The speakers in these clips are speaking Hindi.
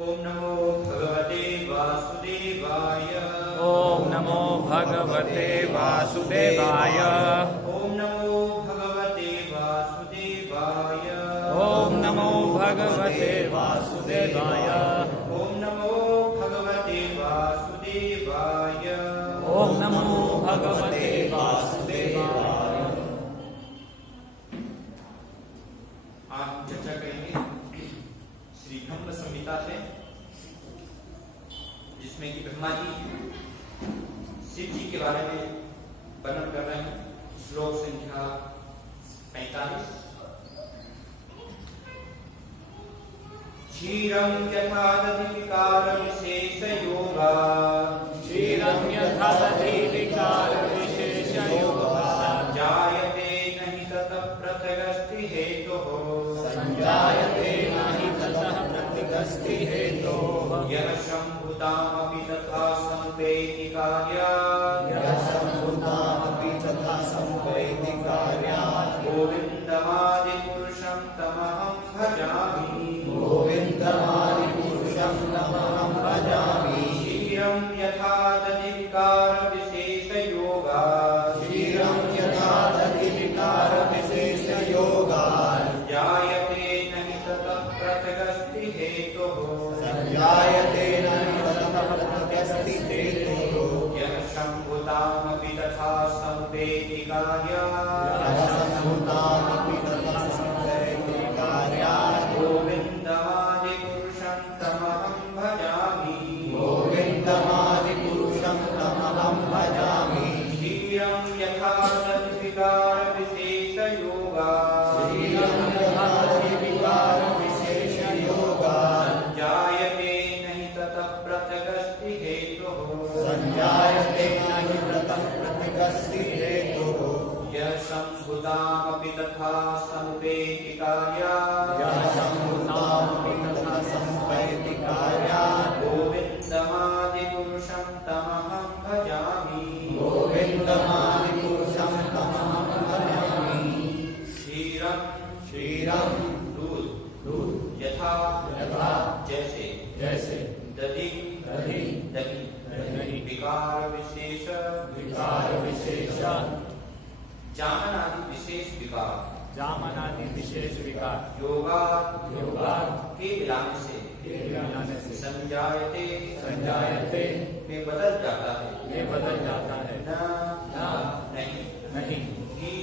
ओम नमो भगवते वासुदेवाय। ओम नमो भगवते वासुदेवाय। ओम नमो भगवते वासुदेवाय। ओम नमो भगवते वासुदेवाय। ओम नमो भगवते वासुदेवाय। ओम नमो भगवते वासुदेवाय। आज हम चर्चा करेंगे श्री ब्रह्म संहिता से, जिसमें कि ब्रह्मा जी शिव जी के बारे में वर्णन कर रहे हैं। श्लोक संख्या 45। क्षीरं यथा दधि विकार विशेष योगा। क्षीरं यथा दधि विकार विशेष योगा। जायते नहि ततः पृथगस्ति हेतुः। संजायते नहि ततः पृथगस्ति हेतुः। यः सम्भूतामपि तथा संवेति कार्यात्। यः सम्भूतामपि तथा संवेति कार्यात्। गोविन्दमादिपुरुषं तमहं भजामि। गोविन्दमादिपुरुषं तमहं भजामि। क्षीरं यथा दधि विकार विशेष योगा। क्षीरं यथा दधि विकार विशेष योगा। जायते नहि ततः पृथगस्ति हेतुः। संजायते नहि ततः पृथगस्ति हेतुः। यः सम्भूतामपि तथा संवेति कार्यात्। यः सम्भूतामपि तथा संवेति कार्यात्। गोविन्दमादिपुरुषं तमहं भजामि। गोविन्दमादिपुरुषं तमहं भजामि। क्षीरं यथा दधि विकार विशेष योगा। क्षीरं यथा दधि विकार विशेष योगा। जायते नहि ततः पृथगस्ति हेतुः। संजायते नहि ततः पृथगस्ति हेतुः। यः सम्भूतामपि तथा संवेति कार्यात्। यः सम्भूतामपि तथा संवेति कार्यात्। गोविन्दमादिपुरुषं तमहं भजामि। गोविन्दमादिपुरुषं तमहं भजामि। क्षीरं क्षीरं दूध यथा जैसे दधि दही विकार विशेष जामनादि विशेष विकार योगा के मिलाने से संजायते में बदल जाता है। न नहीं ही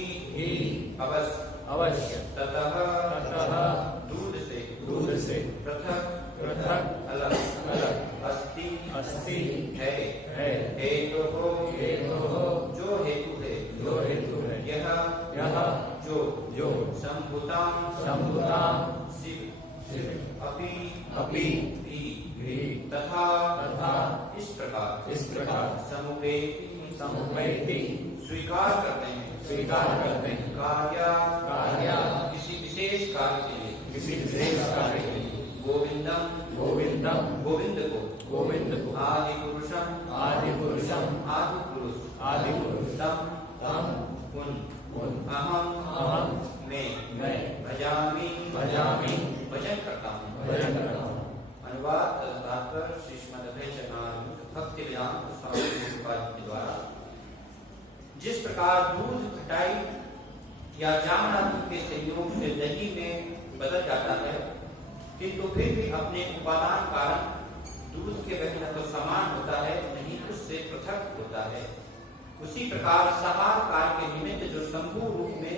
अवश्य ततः दूध से पृथक अलग अस्ति है हेतुः जो हेतु है। यह जो संभूतां शिव अपि भी तथा इस प्रकार समुपैति स्वीकार करते हैं कार्य किसी विशेष कार्य के लिए। गोविंद को आदि पुरुष तम अहम मैं भजामि भजन करता हूँ। अनुवाद तथा तात्पर्य श्री श्रीमद् भक्तिवेदांत स्वामी प्रभुपाद के द्वारा। जिस प्रकार दूध खटाई या जामनादि के संयोग से दही में बदल जाता है, किंतु फिर भी अपने उपादान कारण दूध के वह न तो समान होता है, नहीं उससे पृथक होता है, उसी प्रकार सहार काल के निमित्त जो शंभु रूप में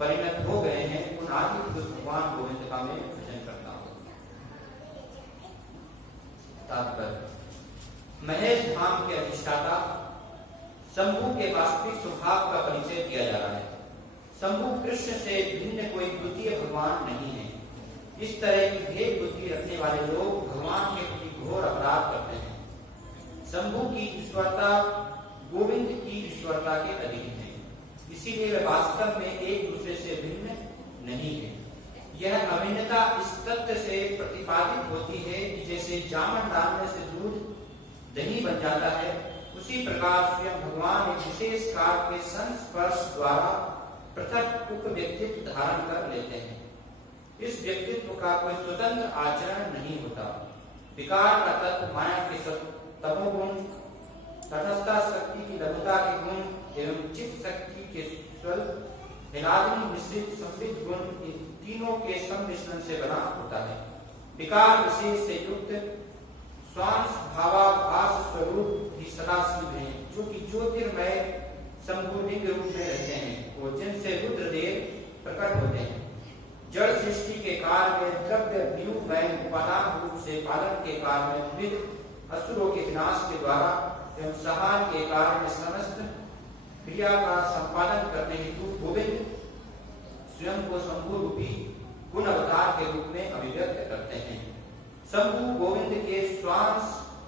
परिणत हो गए हैं, उन आदि पुरुष भगवान गोविंद का मैं भजन करता हूँ। तात्पर्य महेश धाम के अधिष्ठाता शंभु के वास्तविक स्वभाव का परिचय दिया जा रहा है। शंभु कृष्ण से भिन्न कोई द्वितीय भगवान नहीं है। इस तरह की भेद बुद्धि रखने वाले लोग भगवान के प्रति घोर अपराध करते हैं। शंभु की ईश्वरता गोविंद की ईश्वरता के अधीन है, इसीलिए वे वास्तव में एक दूसरे से भिन्न नहीं है। यह अभिन्नता इस तथ्य से प्रतिपादित होती है कि जैसे जामन डालने से दूध दही बन जाता है, उसी प्रकार स्वयं भगवान एक विशेष काल के संस्पर्श द्वारा पृथक उप व्यक्तित्व धारण कर लेते हैं। इस व्यक्तित्व का कोई स्वतंत्र आचरण नहीं होता, विकार का तत्व माया के तमोगुण, तटस्थता शक्ति की लघुता के गुण एवं चित्त शक्ति के स्वल्प हिलादनी मिश्रित संबित गुण, इन तीनों के सम्मिश्रण से बना होता है। विकार विशेष से युक्त स्वांश भावाभास स्वरूप ही सदाशिव है, जो कि ज्योतिर्मय संभूलिंग रूप में रहते हैं और जिनसे रुद्रदेव प्रकट होते हैं। जड़ सृष्टि के काल में द्रव्य विरूपमय उपादान रूप से पालन के काल में विविध असुरों के विनाश के द्वारा एवं सहार के कारण समस्त क्रिया का संपादन करने हेतु गोविंद स्वयं को शंभु रूपी गुण अवतार के रूप में अभिव्यक्त करते हैं। शंभु गोविंद के स्वांश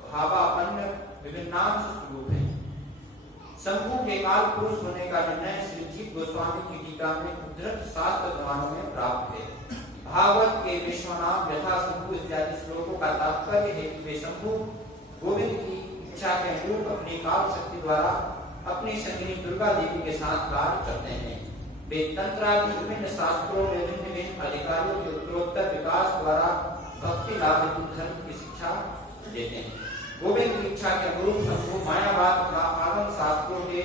भावापन्न विभिन्नांश स्वरूप है। शंभु के काल पुरुष होने का निर्णय श्री जीव गोस्वामी की टीका में उद्धृत शास्त्र प्रमाणों में प्राप्त है। भागवत के विश्वनाम यथा शंभु इत्यादि श्लोकों का तात्पर्य है कि वे शंभु गोविंद की इच्छा के अनुरूप अपनी काल शक्ति द्वारा अपनी संगिनी दुर्गा देवी के साथ कार्य करते हैं। वे तंत्रादि विभिन्न शास्त्रों में भिन्न भिन्न अधिकारियों के उत्तरोत्तर विकास द्वारा भक्ति लाभ हेतु धर्म की शिक्षा देते हैं। गोविंद की इच्छा के अनुरूप शंभु मायावाद तथा आगम शास्त्रों के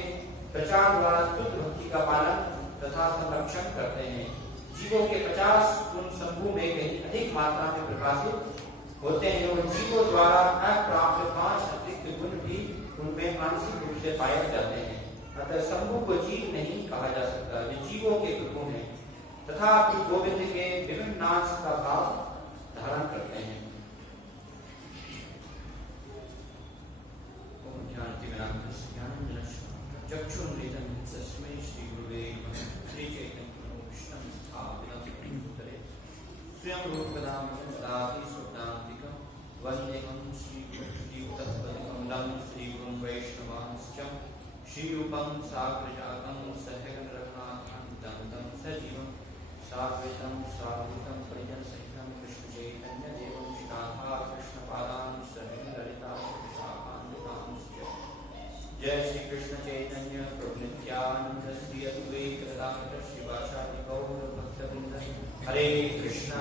प्रचार द्वारा शुद्ध भक्ति का पालन तथा संरक्षण करते हैं। जीवों के 50 गुण शंभु में कहीं अधिक मात्रा में प्रकाशित होते हैं और जीवों द्वारा अप्राप्त 5 अतिरिक्त गुण भी उनमें आंशिक रूप से पाए जाते हैं। अतः शंभु को जीव नहीं कहा जा सकता, वे जीवों के गुण हैं तथा गोविंद के विभिन्न नाश का भाव धारण करते हैं। चक्षुर्मृतं तस्मै श्री गुरुवे नमः। श्री चैतन्यं स्थापितं भूतले स्वयं रूपदां ददाति स्वप्नान्तिकं वन्देऽहं श्रीगुरुं श्रीगुरुं वैष्णवांश्च श्रीरूपं साग्रजातं सहगण रघुनाथान्वितं सजीवं साद्वैतं साद्वैतं परिजनसहितं कृष्ण चैतन्य देवं श्रीनाथा कृष्णपादां सहगण ललिता विशाखान्वितांश्च। जय श्री कृष्ण चैतन्य प्रभु नित्यानंद श्री अद्वैत गदाधर श्रीवासादि गौर भक्तवृंद। हरे कृष्णा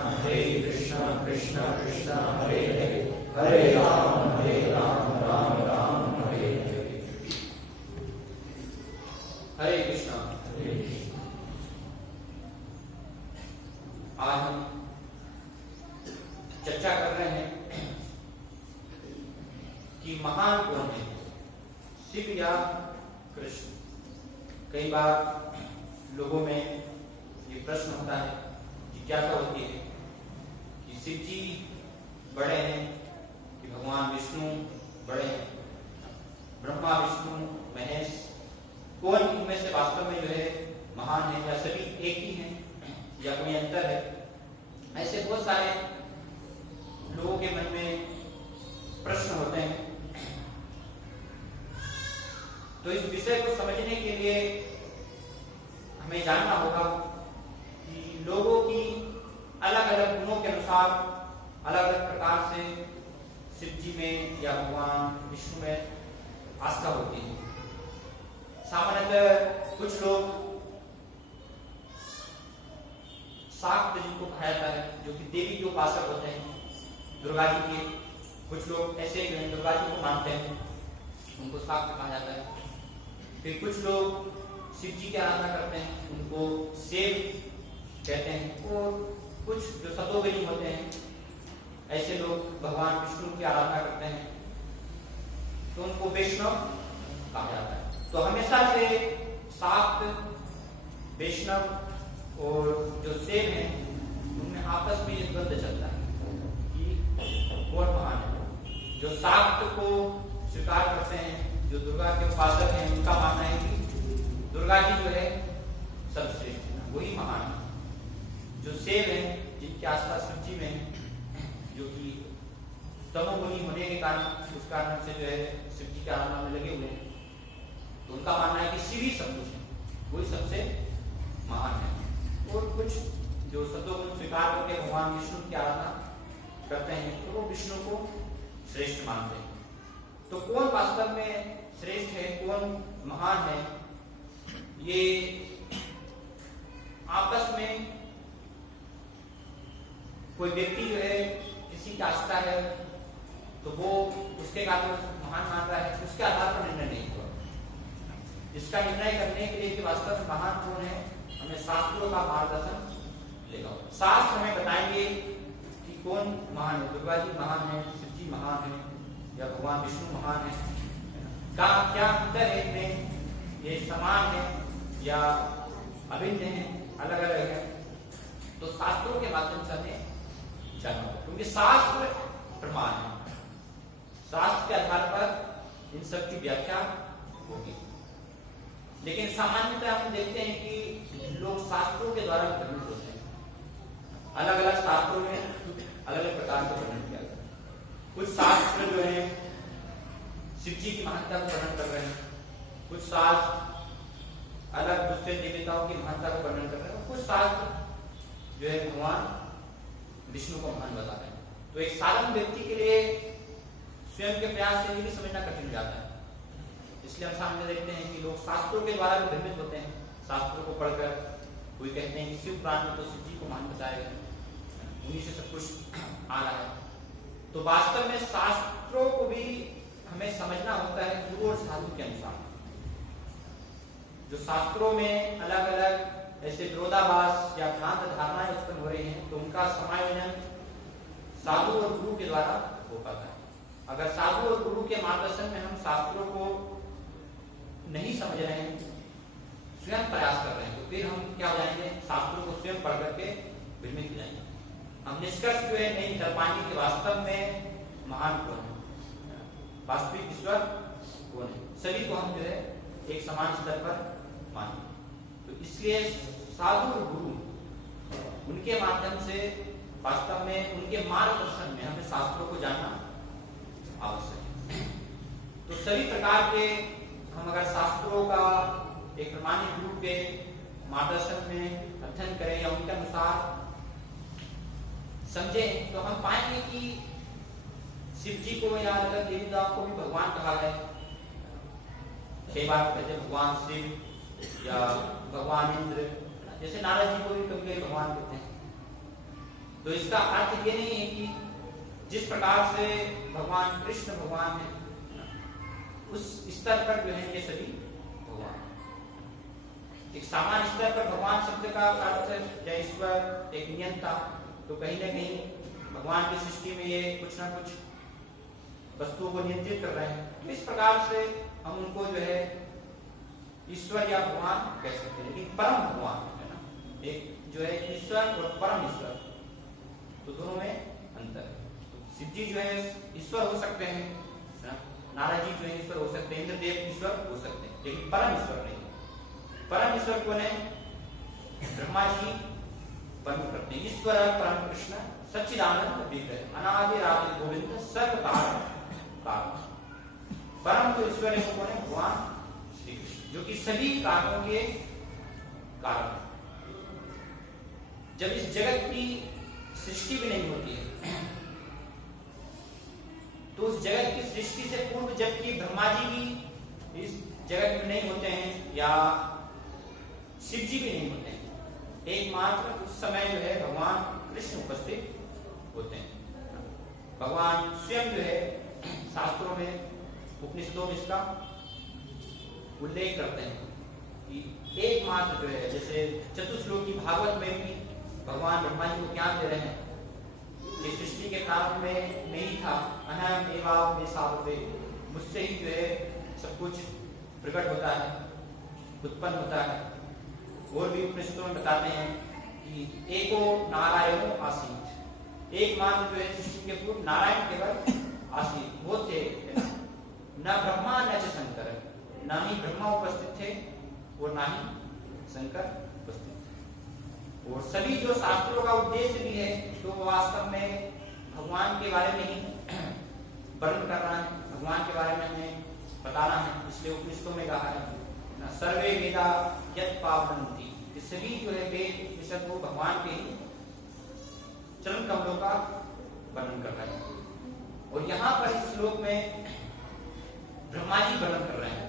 कृष्णा कृष्णा हरे हरे, हरे राम राम राम हरे हरे। हरे कृष्णा। आज हम चर्चा कर रहे हैं कि महान कौन है, शिव या कृष्ण। कई बार लोगों में ये प्रश्न होता है, जिज्ञासा होती है कि शिव जी बड़े हैं कि भगवान विष्णु बड़े हैं, ब्रह्मा विष्णु महेश कौन इनमें से वास्तव में जो है महान है, या सभी एक ही हैं या कोई अंतर है। ऐसे बहुत सारे लोगों के मन में प्रश्न होते हैं। तो इस विषय को समझने के लिए हमें जानना होगा कि लोगों की अलग अलग गुणों के अनुसार अलग अलग प्रकार से शिव जी में या भगवान विष्णु में आस्था होती है। सामान्यतः कुछ लोग शाक्त जिनको कहा जाता है, जो कि देवी के उपासक होते हैं, दुर्गा जी के। कुछ लोग ऐसे दुर्गा जी को मानते हैं, उनको शाक्त कहा जाता है। फिर कुछ लोग शिव जी की आराधना करते हैं, उनको सेव कहते हैं। और कुछ जो सतोगुणी होते हैं, ऐसे लोग भगवान विष्णु की आराधना करते हैं, तो उनको वैष्णव कहा जाता है। तो हमेशा से शाक्त, वैष्णव और जो सेव हैं, उनमें आपस में ये द्वंद्व चलता है कि कौन महान है। जो शाक्त को स्वीकार करते हैं, जो दुर्गा के उपासक हैं, उनका मानना है कि दुर्गा जी जो है सर्वश्रेष्ठ है, वही महान है। जो सेव है, जिनके आसपास शिव जी में, जो कि तमोगुणी होने के कारण, उस कारण से जो है शिव जी के आराधना में लगे हुए हैं, तो उनका मानना है कि शिव ही सब कुछ है, वही सबसे महान है। और कुछ जो सतोगुण स्वीकार करके भगवान विष्णु की आराधना करते हैं, तो वो विष्णु को श्रेष्ठ मानते हैं। तो कौन वास्तव में श्रेष्ठ है, कौन महान है, ये आपस में कोई व्यक्ति जो है किसी की आस्था है तो वो उसके कारण महान मान रहा है, उसके आधार पर निर्णय नहीं हुआ। इसका निर्णय करने के लिए कि वास्तव में महान कौन है, हमें शास्त्रों का मार्गदर्शन लेगा। शास्त्र हमें बताएंगे कि कौन महान है, दुर्गा जी महान है, शिव जी महान है, या भगवान विष्णु महान है, का क्या अंतर है इनमें, ये समान है या अभिन्न है, अलग अलग है। तो शास्त्रों के माध्यम से हमें जानना होगा, क्योंकि शास्त्र प्रमाण है, शास्त्र के आधार पर इन सब की व्याख्या होगी। लेकिन सामान्यतः हम देखते हैं कि लोग शास्त्रों के द्वारा भ्रमित होते हैं। अलग अलग शास्त्रों में अलग अलग प्रकार से वर्णन किया गया है। कुछ शास्त्र जो है शिव जी की महानता को वर्णन कर रहे हैं, कुछ शास्त्र अलग दूसरे देवताओं की महानता को वर्णन कर रहे हैं, कुछ शास्त्र जो है भगवान विष्णु को महान बता रहे हैं। तो एक साधारण व्यक्ति के लिए स्वयं के प्रयास से ये भी समझना कठिन हो जाता है। इसलिए हम सामने देखते हैं कि लोग शास्त्रों के द्वारा भ्रमित होते हैं। शास्त्रों को पढ़कर कोई कहते हैं कि शिव पुराण में तो शिव जी को महान बताया गया, उन्हीं से सब कुछ आ रहा है। तो वास्तव में शास्त्रों को भी हमें समझना होता है गुरु और साधु के अनुसार। जो शास्त्रों में अलग अलग ऐसे विरोधाभास या भ्रांत धारणाएं उत्पन्न हो रही हैं, तो उनका समायोजन साधु और गुरु के द्वारा हो पाता है। अगर साधु और गुरु के मार्गदर्शन में हम शास्त्रों को नहीं समझ रहे हैं, स्वयं प्रयास कर रहे हैं, तो फिर हम क्या हो जाएंगे, शास्त्रों को स्वयं पढ़ करके भ्रमित हो जाएंगे। हम निष्कर्ष जो है नहीं कर पाएंगे कि वास्तव में महान कौन है, वास्तविक ईश्वर कौन है। सभी को हम जो है एक समान स्तर पर माने। तो इसलिए साधु और गुरु उनके माध्यम से वास्तव में उनके मार्गदर्शन में हमें शास्त्रों को जानना आवश्यक है। तो सभी प्रकार के हम अगर शास्त्रों का एक प्रमाणिक रूप के मार्गदर्शन में अध्ययन करें या उनके अनुसार समझें, तो हम पाएंगे कि शिव जी को या अलग देवताओं को भी भगवान कहा है। कई बार कहते हैं भगवान शिव या भगवान इंद्र, जैसे नारद जी को भी कभी कभी भगवान कहते हैं। तो इसका अर्थ ये नहीं है कि जिस प्रकार से भगवान कृष्ण भगवान है, उस स्तर पर जो है ये सभी भगवान। एक सामान्य स्तर पर भगवान शब्द का अर्थ या ईश्वर एक नियंता, तो कहीं ना कहीं भगवान की सृष्टि में ये कुछ ना कुछ वस्तुओं को नियंत्रित कर रहे हैं। तो इस प्रकार से हम उनको जो है ईश्वर या भगवान कह सकते हैं। लेकिन परम भगवान है ना, एक जो है ईश्वर और परम ईश्वर, तो दोनों में अंतर है। तो शिव जी जो है ईश्वर हो सकते हैं, नारद जी जो है ईश्वर हो सकते हैं, इंद्रदेव ईश्वर हो सकते हैं, लेकिन परम ईश्वर नहीं। परम ईश्वर कौन है? ब्रह्मा जी परम करते हैं। ईश्वर परम कृष्ण सच्चिदानंद विग्रह अनादि आदि गोविंद सर्व कारण। परम तो ईश्वर है, कौन है? भगवान श्री कृष्ण, जो कि सभी कारणों के कारण। जब इस जगत की सृष्टि भी नहीं होती है, तो उस जगत की सृष्टि से पूर्व जबकि ब्रह्मा जी भी इस जगत में नहीं होते हैं या शिव जी भी नहीं होते हैं, एकमात्र उस समय जो है भगवान कृष्ण उपस्थित होते हैं। भगवान स्वयं जो है शास्त्रों में उपनिषदों में इसका उल्लेख करते हैं कि एकमात्र जो है, जैसे चतुश्लोकी भागवत में भी भगवान ब्रह्मा जी को ज्ञान दे रहे हैं कि सृष्टि के प्रारंभ में नहीं था, अहम एवं सावते, मुझसे ही जो है सब कुछ प्रकट होता है, उत्पन्न होता है। और भी उपनिषदों में बताते हैं कि एको नारायणो आसीत, एकमात्र जो है सृष्टि के पूर्व नारायण केवल आसीत, वो थे, न ब्रह्मा न च शंकर, ना ही ब्रह्मा उपस्थित थे और ना ही शंकर उपस्थित थे। और सभी जो शास्त्रों का उद्देश्य भी है, तो वास्तव में भगवान के बारे में ही वर्णन कर रहा है, भगवान के बारे में हमें बताना है। इसलिए उपनिषदों में कहा है ना, सर्वे वेदा यत् पावन्ति, कि सभी जो है वेद उपनिषद वो भगवान के ही चरण कमलों का वर्णन कर रहे हैं। और यहाँ पर इस श्लोक में ब्रह्मा जी वर्णन कर रहे हैं,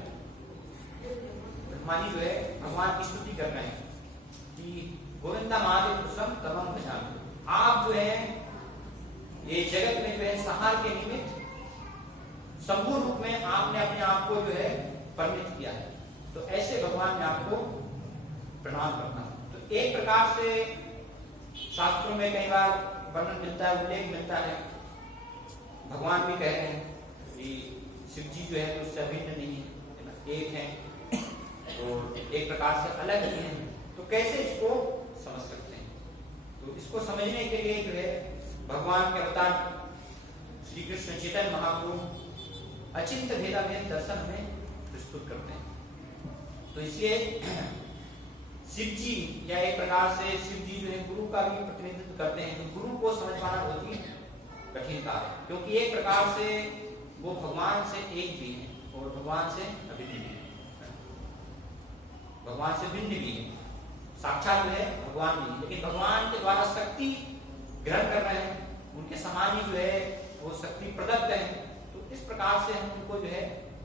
ब्रह्मा जी जो है भगवान की स्तुति कर रहे हैं कि गोविंदा महादेव पुरुषम तमम भजामि, आप जो है ये जगत में जो है संहार के निमित्त शंभु रूप में आपने अपने आप को जो है परिणित किया है, तो ऐसे भगवान मैं आपको प्रणाम करता हूँ। तो एक प्रकार से शास्त्रों में कई बार वर्णन मिलता है, उल्लेख मिलता है, भगवान भी कह रहे हैं कि शिव जी जो है तो उससे अभिन्न नहीं है, एक है और एक प्रकार से अलग ही है। तो कैसे इसको समझ सकते हैं? तो इसको समझने के लिए जो है भगवान के अवतार श्री कृष्ण चैतन्य महाप्रभु अचिंत्य भेदाभेद दर्शन में प्रस्तुत करते हैं। तो इसलिए शिव जी या एक प्रकार से शिव जी जो है गुरु का भी प्रतिनिधित्व करते हैं। तो गुरु को समझ पाना बहुत ही कठिन कार्य है, क्योंकि एक प्रकार से वो भगवान से एक भी है और भगवान से अभिन्न भी है, भगवान से भिन्न भी है, साक्षात जो है भगवान भी है, लेकिन भगवान के द्वारा शक्ति ग्रहण कर रहे हैं, उनके समान ही जो है वो शक्ति प्रदत्त है। तो इस प्रकार से हम उनको जो है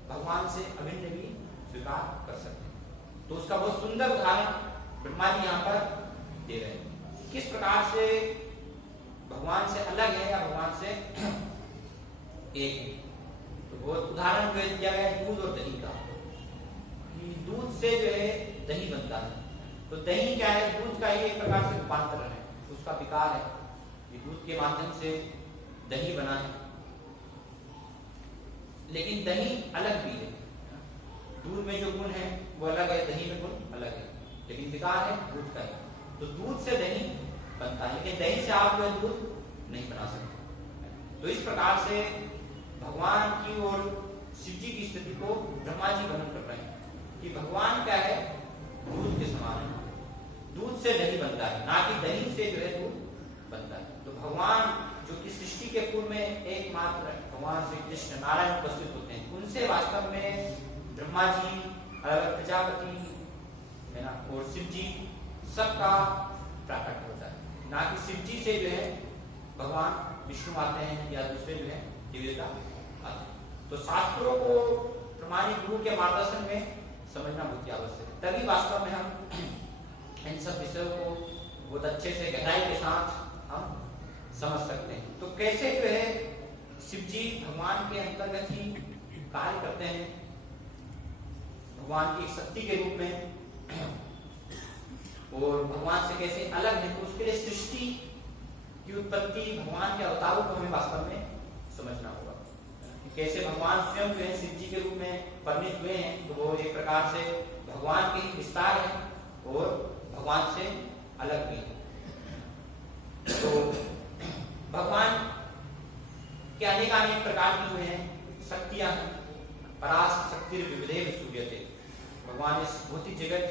भगवान से अभिन्न भी स्वीकार कर सकते हैं। तो उसका बहुत सुंदर उदाहरण ब्रह्मा जी यहाँ पर दे रहे हैं, किस प्रकार से भगवान से अलग है या भगवान से एक है। तो बहुत उदाहरण जो दिया गया है दूध और दही का, कि दूध से जो है दही बनता है। तो दही क्या है? दूध का ही एक प्रकार से रूपांतर है, उसका विकार है कि दूध के माध्यम से दही बना है, लेकिन दही अलग भी है। दूध में जो गुण है वो अलग है, दही में गुण अलग है, लेकिन विकार है दूध का ही। तो दूध से दही बनता है, लेकिन दही से आप जो है दूध नहीं बना सकते। तो इस प्रकार से भगवान की और शिव जी की स्थिति को ब्रह्मा जी वर्णन कर रहे हैं कि भगवान क्या है? दूध के समान है, दूध से दही बनता है, ना कि दही से जो है दूध बनता है। तो भगवान जो कि सृष्टि के पूर्व में एकमात्र भगवान श्री कृष्ण नारायण उपस्थित होते हैं, उनसे वास्तव में ब्रह्मा जी, प्रजापति है ना, और शिव जी सबका प्राकट्य होता है, ना कि शिव जी से जो है भगवान विष्णु आते हैं या दूसरे जो है देवता आते हैं। तो शास्त्रों को प्रमाणिक गुरु के मार्गदर्शन में समझना बहुत ही आवश्यक है, तभी वास्तव में हम इन सब विषयों को बहुत अच्छे से गहराई के साथ हम समझ सकते हैं। तो कैसे जो है शिव जी भगवान के अंतर्गत ही कार्य करते हैं, भगवान की शक्ति के रूप में, और भगवान से कैसे अलग है। तो उसके लिए सृष्टि की उत्पत्ति, भगवान के अवतारों को हमें वास्तव में समझना होगा कि कैसे भगवान स्वयं जो है शिव जी के रूप में परिणित हुए हैं। तो वो एक प्रकार से भगवान के ही विस्तार है और भगवान से अलग भी है। तो भगवान के अनेक प्रकार की जो है शक्तियां हैं, परास शक्ति विविधेव सूर्यते। भगवान इस भौतिक जगत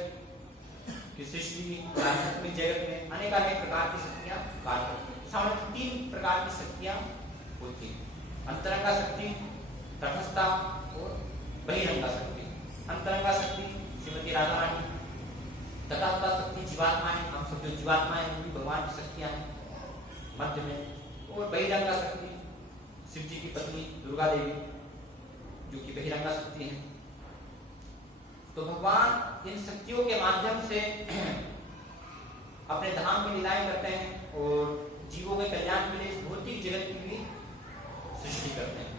की सृष्टि, आध्यात्मिक जगत में अनेक प्रकार की शक्तियां कार्य करती हैं। सामान्य 3 प्रकार की शक्तियां होती हैं: अंतरंगा शक्ति, तटस्थता और बहिरंगा शक्ति। अंतरंगा शक्ति श्रीमती राधा रानी, तटस्था शक्ति जीवात्माएं, हम सब जो जीवात्माएं हैं भी भगवान की शक्तियां हैं मध्य में। और बहिरंगा शक्ति शिव जी की पत्नी दुर्गा देवी जो कि बहिरंगा शक्ति है। तो भगवान इन शक्तियों के माध्यम से अपने धाम में लीलाएं करते हैं और जीवों के कल्याण के लिए इस भौतिक जगत की भी सृष्टि करते हैं।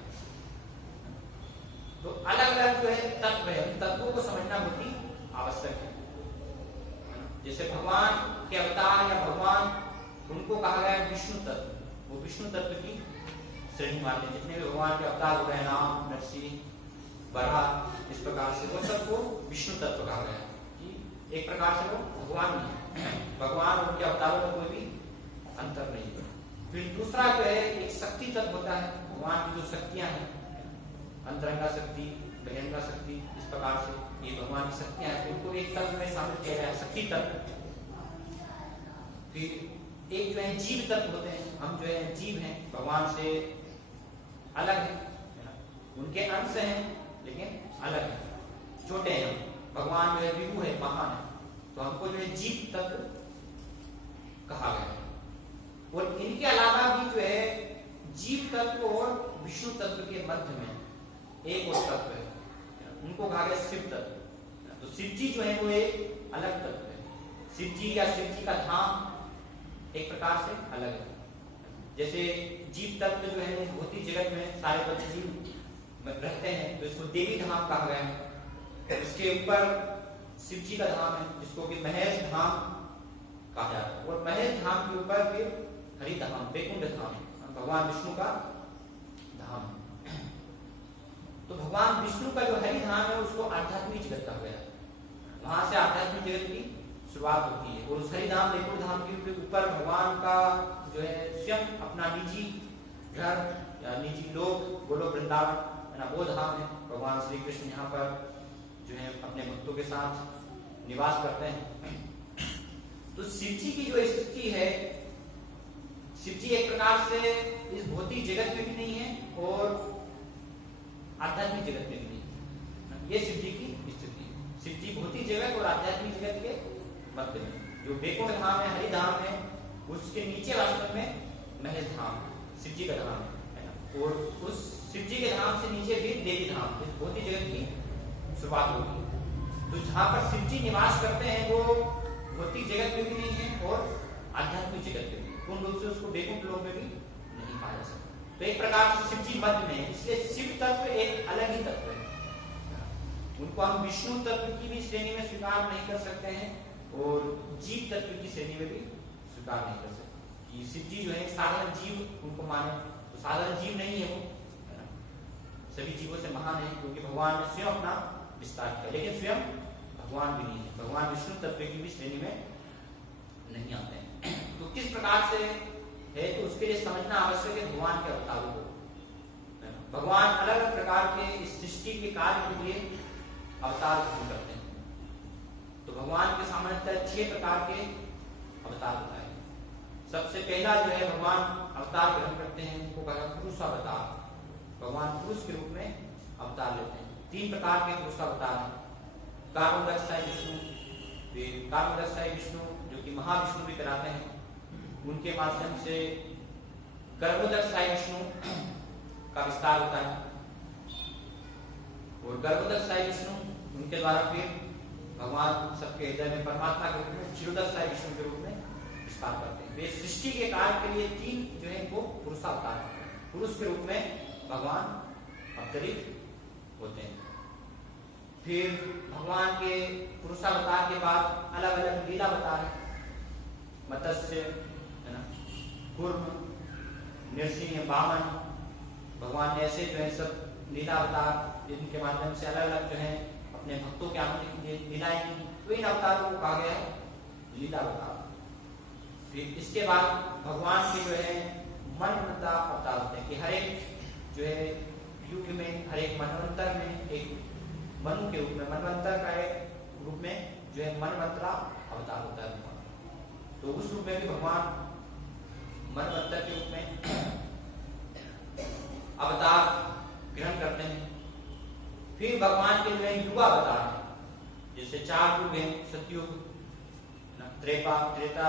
तो अलग अलग जो है तत्व है, उन तत्वों को समझना बहुत ही आवश्यक है। जैसे भगवान के अवतार या भगवान, उनको कहा गया है विष्णु तत्व, वो विष्णु तत्व की श्रेणी मानते हैं। जितने भी भगवान के अवतार हो गए, राम, नरसिंह, बराह, इस प्रकार से वो सबको विष्णु तत्व कहा गया है कि एक प्रकार से वो भगवान नहीं है, भगवान और उनके अवतारों में कोई भी अंतर नहीं है। फिर दूसरा जो है एक शक्ति तत्व होता है, भगवान की जो शक्तियां हैं, अंतरंगा शक्ति, बहिरंगा शक्ति, इस प्रकार से ये भगवान की शक्तियां हैं, उनको एक तत्व में शामिल किया गया है, शक्ति तत्व। फिर एक जो है जीव तत्व होते हैं, हम जो है जीव हैं, भगवान से अलग है, उनके अंश हैं लेकिन अलग है, छोटे हैं हम। भगवान जो है विभु है, महान है, तो हमको जो है जीव तत्व कहा गया है। और इनके अलावा भी जो है जीव तत्व और विष्णु तत्व के मध्य में एक और तत्व है, उनको कहा गया शिव तत्व। तो शिव जी जो है वो एक अलग तत्व है। शिव जी या शिव जी का धाम एक प्रकार से अलग है। जैसे जीव तत्व जो है भौतिक जगत में सारे बच्चे जीव में रहते हैं, तो इसको देवी धाम कहा गया है। इसके ऊपर शिव जी का धाम है जिसको कि महेश धाम कहा जाता है, और महेश धाम के ऊपर फिर हरि धाम, वैकुंठ धाम, भगवान विष्णु का धाम है। तो भगवान विष्णु का जो हरि धाम है उसको आध्यात्मिक जगत कहा गया, वहां से आध्यात्मिक जगत की शुरुआत होती है। और उस हरि धाम वैकुंठ धाम के ऊपर भगवान का जो है स्वयं अपना निजी घर या निजी लोक गोलोक वृंदावन है ना, वो धाम है। भगवान श्री कृष्ण यहाँ पर जो है अपने भक्तों के साथ निवास करते हैं। तो शिव जी की जो स्थिति है, शिव जी एक प्रकार से इस भौतिक जगत में भी नहीं है और आध्यात्मिक जगत में भी नहीं है। ये शिव जी की स्थिति है। शिव जी भौतिक जगत और आध्यात्मिक जगत के मध्य में, जो वैकुंठ धाम है, हरि धाम है, उसके नीचे वास्तव में महेश धाम शिव जी का धाम है ना। और उस शिव जी के धाम से नीचे भी देवी धाम, इस भौतिक जगत की शुरुआत होगी। तो जहाँ पर शिव जी निवास करते हैं वो भौतिक जगत में भी नहीं है और आध्यात्मिक जगत में भी, पूर्ण रूप से उसको वैकुंठ लोक में भी नहीं पाया जा सकता। तो एक प्रकार से शिव जी मध्य में है, इसलिए शिव तत्व एक अलग ही तत्व है। उनको हम विष्णु तत्व की भी श्रेणी में स्वीकार नहीं कर सकते हैं और जीव तत्व की श्रेणी में भी स्वीकार नहीं कर सकते। कि शिव जी जो है साधारण जीव उनको माने, तो साधारण जीव नहीं है वो, है ना, सभी जीवों से महान है, क्योंकि भगवान ने स्वयं अपना विस्तार किया, लेकिन स्वयं भगवान भी नहीं है। भगवान विष्णु तत्व की भी श्रेणी में नहीं आते हैं। तो किस प्रकार से है, तो उसके लिए समझना आवश्यक है भगवान के अवतारों को। भगवान अलग अलग प्रकार के इस सृष्टि के कार्य के लिए अवतार ग्रहण करते हैं। तो भगवान के सामान्यतः 6 प्रकार के अवतार होता है। सबसे पहला जो है भगवान अवतार ग्रहण करते हैं, उनको कहा पुरुष अवतार। भगवान पुरुष के रूप में अवतार लेते हैं। 3 प्रकार के पुरुष अवतार हैं। कार्मोदक्षाय विष्णु, कार्मोदक्षाय विष्णु जो कि महाविष्णु भी कराते हैं, उनके माध्यम से गर्भोदक्षाय विष्णु का विस्तार होता है। और गर्भोदक्षाय विष्णु उनके द्वारा फिर भगवान सबके हृदय में परमात्मा के रूप में क्षीरोदक्षाय विष्णु के रूप में विस्तार करते हैं। वे सृष्टि के कार्य के लिए 3 जो है वो पुरुषावतार हैं। पुरुष के रूप में भगवान अवतरित होते हैं। फिर भगवान के पुरुषावतार के बाद अलग अलग लीला अवतार है। मत्स्य है ना, कूर्म, नृसिंह, वामन, भगवान ने ऐसे जो है सब लीला अवतार जिनके माध्यम से अलग अलग जो है अपने भक्तों के आनंद के लिए लीलाएं की, तो इन अवतारों को कहा गया है लीला अवतार। फिर इसके बाद भगवान के जो है मनवंता अवतार होते हैं कि हर एक जो है युग में, हर एक मनवंतर में एक मनु के रूप में, मनवंतर का एक रूप में जो है मनवंतरा अवतार होता है भगवान। तो उस रूप में भी भगवान मनवंतर के रूप में अवतार ग्रहण करते हैं। फिर भगवान के जो है युगावतार है, जैसे 4 युग हैं, सतयुग, त्रेता,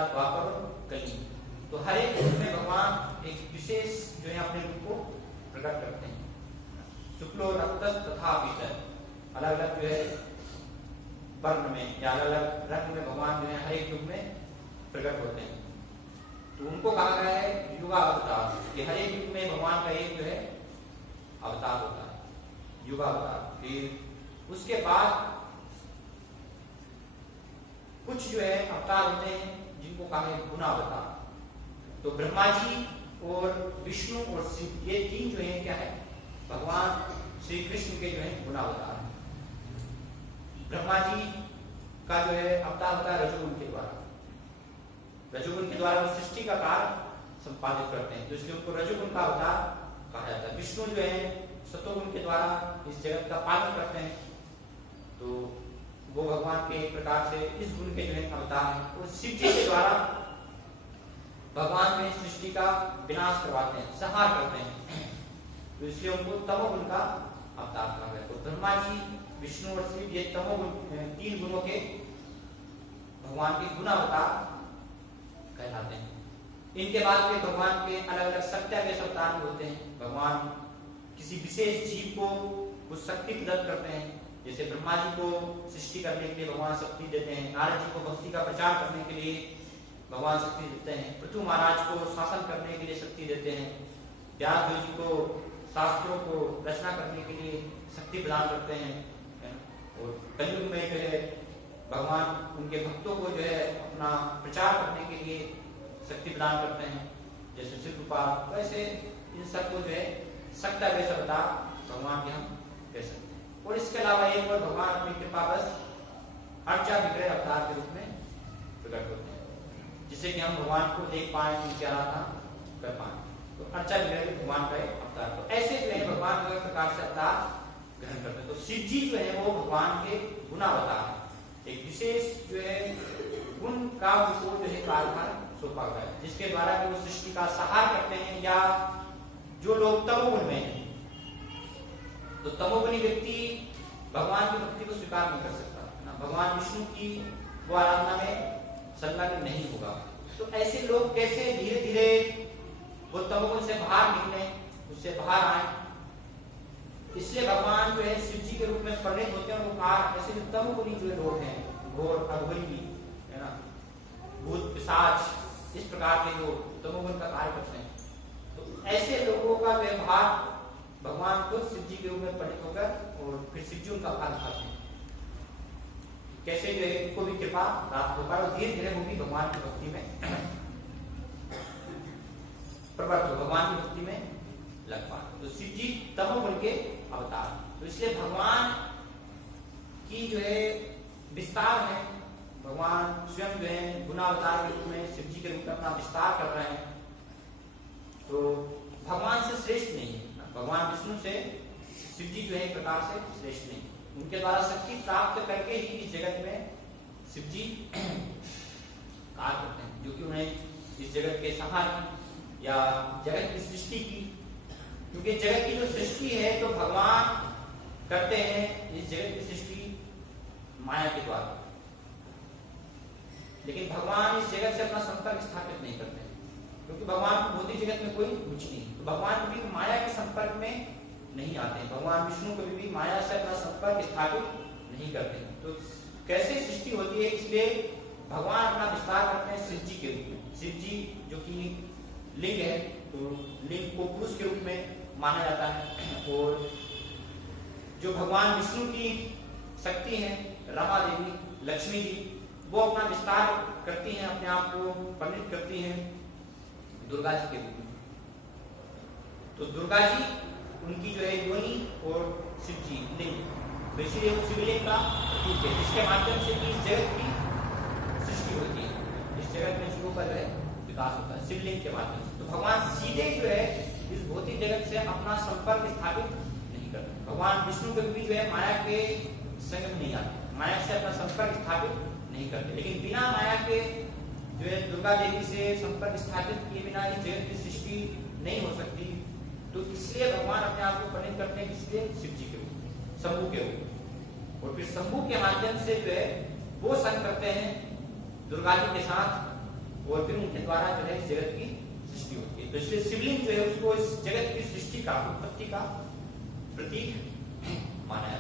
द्वापर, कली। तो हर एक युग में भगवान एक विशेष जो है अपने रूप को प्रकट करते हैं। शुक्लो रक्तस तथा पीतर, अलग अलग जो है वर्ण में या अलग अलग रंग में भगवान जो है हर एक युग में प्रकट होते हैं। तो उनको कहा गया है युगावतार, कि हर एक युग में भगवान का एक जो है अवतार होता है, युगावतार। फिर उसके बाद कुछ जो है अवतार होते हैं जिनको कहा है गुणावतार। तो ब्रह्मा जी और विष्णु और शिव, ये 3 जो है क्या है, भगवान श्री कृष्ण के जो है गुणावतार है। ब्रह्मा जी का जो है अवतार होता है रजोगुण के द्वारा। रजोगुण के द्वारा वो सृष्टि का कार्य संपादित करते हैं, तो इसलिए उनको रजोगुण का अवतार कहा जाता है। विष्णु जो है सतोगुण के द्वारा इस जगत का पालन करते हैं, तो वो भगवान के एक प्रकार से इस गुण के जो है अवतार है। और शिव जी के द्वारा भगवान में सृष्टि का विनाश करवाते हैं, संहार करते हैं, तो इसलिए उनको तमोगुण का अवतार कहा गया। तो ब्रह्मा जी, विष्णु और शिव, ये तमोगुण 3 गुणों के भगवान के गुणावतार कहलाते हैं। इनके बाद के भगवान के अलग अलग सत्यावेश अवतार होते हैं। भगवान किसी विशेष जीव को कुछ शक्ति प्रदत्त करते हैं, जैसे ब्रह्मा जी को सृष्टि करने के लिए भगवान शक्ति देते हैं, नारद जी को भक्ति का प्रचार करने के लिए भगवान शक्ति देते हैं, पृथु महाराज को शासन करने के लिए शक्ति देते हैं, व्यास जी को शास्त्रों को रचना करने के लिए शक्ति प्रदान करते हैं, और कलयुग में जो है भगवान उनके भक्तों को जो है अपना प्रचार करने के लिए शक्ति प्रदान करते हैं, जैसे शिव कृपाल। वैसे इन सबको जो है सकता वैसा बता भगवान के हम कह सकते हैं। और इसके अलावा एक और भगवान अपनी कृपा बस अर्चा विग्रह अवतार के रूप में प्रकट होते हैं, जिससे कि हम भगवान को देख पाए, उनकी आराधना कर पाए। तो अर्चा विग्रह भगवान का अवतार। तो ऐसे जो है भगवान अलग प्रकार से अवतार ग्रहण करते हैं। तो शिव जी जो है वो भगवान के गुणावतार है, एक विशेष जो है गुण का उनको जो है कार्यभार सौंपा गया है, जिसके द्वारा वो सृष्टि का सहार करते हैं। या जो लोग तमोगुण में हैं, तो तमोगुणी व्यक्ति भगवान की भक्ति को स्वीकार नहीं कर सकता ना, भगवान विष्णु की वो आराधना में संलग्न नहीं होगा। तो ऐसे लोग कैसे धीरे धीरे वो तमोगुण से बाहर निकले, उससे बाहर आए, इसलिए भगवान जो है शिव जी के रूप में परिणित होते हैं। और ऐसे जो तमोगुणी जो लोग हैं, घोर अघोरी है ना, भूत पिशाच, इस प्रकार के जो तमोगुण का कार्य करते हैं, तो ऐसे लोगों का व्यवहार भगवान खुद शिव जी के रूप में परिणित होकर और फिर शिव जी उनका फल खाते हैं। कैसे जो है उनको भी कृपा प्राप्त होगा और धीरे धीरे वो भी भगवान की भक्ति में प्रवृत्त हो, भगवान की भक्ति में लग पाए। तो शिव जी तमोगुण के अवतार, तो इसलिए भगवान की जो है विस्तार है, भगवान स्वयं जो है गुणावतार के रूप में शिव जी के रूप में अपना विस्तार कर रहे हैं। तो भगवान से श्रेष्ठ नहीं है, भगवान विष्णु से शिव जी जो है एक प्रकार से श्रेष्ठ नहीं, उनके द्वारा शक्ति प्राप्त करके ही इस जगत में शिव जी कार्य करते हैं, जो कि उन्हें इस जगत के सहार या जगत की सृष्टि की, क्योंकि जगत की जो सृष्टि है तो भगवान करते हैं इस जगत की सृष्टि माया के द्वारा, लेकिन भगवान इस जगत से अपना संपर्क स्थापित नहीं करते हैं, क्योंकि भगवान को भौतिक जगत में कोई रुचि नहीं। तो भगवान कभी माया के संपर्क में नहीं आते हैं, भगवान विष्णु कभी भी माया से अपना संपर्क स्थापित नहीं करते हैं। तो कैसे सृष्टि होती है, इसलिए भगवान अपना विस्तार करते हैं शिव जी के रूप में। शिव जी जो कि लिंग है, तो लिंग को पुरुष के रूप में माना जाता है, और जो भगवान विष्णु की शक्ति है रमा देवी, लक्ष्मी जी, वो अपना विस्तार करती हैं, अपने आप को परिणित करती हैं दुर्गा जी के रूप में। तो दुर्गा जी उनकी जो है योनि और शिव जी लिंग, तो इसीलिए वो शिवलिंग का प्रतीक है, जिसके माध्यम से इस जगत की सृष्टि होती है, इस जगत में जीवों का जो है विकास होता है शिवलिंग के माध्यम से। तो भगवान सीधे जो है इस भौतिक जगत से अपना संपर्क स्थापित नहीं करते। भगवान विष्णु के भी जो है माया के संग में नहीं आते, माया से अपना संपर्क स्थापित नहीं करते, लेकिन बिना माया के जो है दुर्गा देवी से संपर्क स्थापित किए बिना इस जगत की सृष्टि नहीं हो सकती। तो इसलिए भगवान अपने आप को परिणित करते हैं, इसलिए शिव जी के रूप, शंभु के रूप, और फिर शंभु के माध्यम से जो है वो संग करते हैं दुर्गा जी के साथ, और फिर उनके द्वारा जो है इस जगत की सृष्टि होती है। तो इसलिए शिवलिंग जो है उसको इस जगत की सृष्टि का, उत्पत्ति का प्रतीक माना है।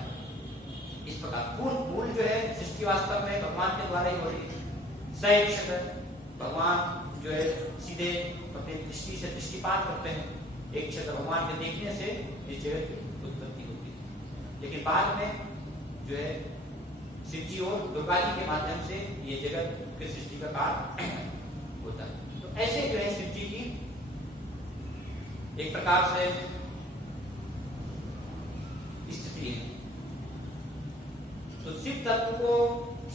इस प्रकार मूल जो है सृष्टि वास्तव में भगवान के द्वारा ही हो रही है। सह भगवान जो है सीधे अपनी दृष्टि से दृष्टिपात करते हैं, एक क्षेत्र भगवान के देखने से इस जगत की उत्पत्ति होती है, लेकिन बाद में जो है शिव जी और दुर्गा जी के माध्यम से ये जगत की सृष्टि का कार्य होता है। तो ऐसे जो है शिव जी की एक प्रकार से स्थिति है। तो शिव तत्व को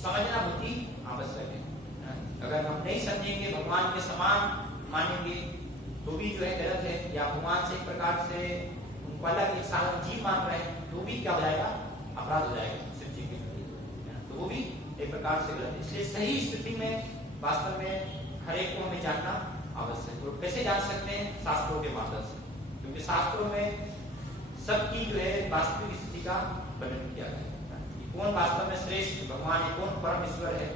समझना बहुत ही आवश्यक है। अगर हम नहीं समझेंगे, भगवान के समान मानेंगे, तो भी जो है गलत है, या भगवान से एक प्रकार से उनको अलग एक साधारण जीव मान रहे हैं, तो भी क्या हो जाएगा, अपराध हो जाएगा शिव जी के प्रति, तो वो भी एक प्रकार से गलत है। इसलिए सही स्थिति में वास्तव में हर एक को हमें जानना आवश्यक है। और कैसे जान सकते हैं, शास्त्रों के माध्यम से, क्योंकि शास्त्रों में सबकी जो है वास्तविक स्थिति का वर्णन किया गया है, कौन वास्तव में श्रेष्ठ भगवान है, कौन परम ईश्वर है,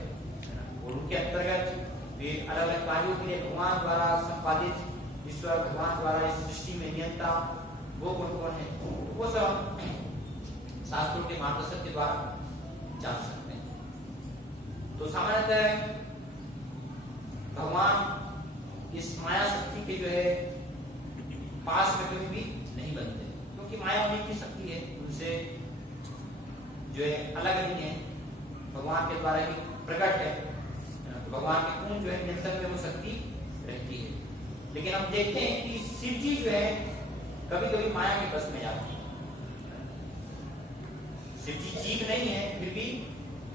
और उनके अंतर्गत फिर अलग अलग कार्यों के लिए भगवान द्वारा संपादित ईश्वर, भगवान द्वारा इस सृष्टि में नियंता वो कौन है, वो सब शास्त्रों के मार्गदर्शन के द्वारा जान सकते हैं। तो सामान्यतः भगवान इस माया शक्ति के जो है पास में कभी भी नहीं बनते, क्योंकि माया उन्हीं की शक्ति है, उनसे जो है अलग नहीं है, भगवान के द्वारा ही प्रकट है। तो भगवान के पूर्ण जो है नियंत्रण में वो शक्ति रहती है। लेकिन हम देखते हैं कि शिव जी जो है कभी कभी माया के बस में जाते हैं। शिव जी जीव नहीं है, फिर भी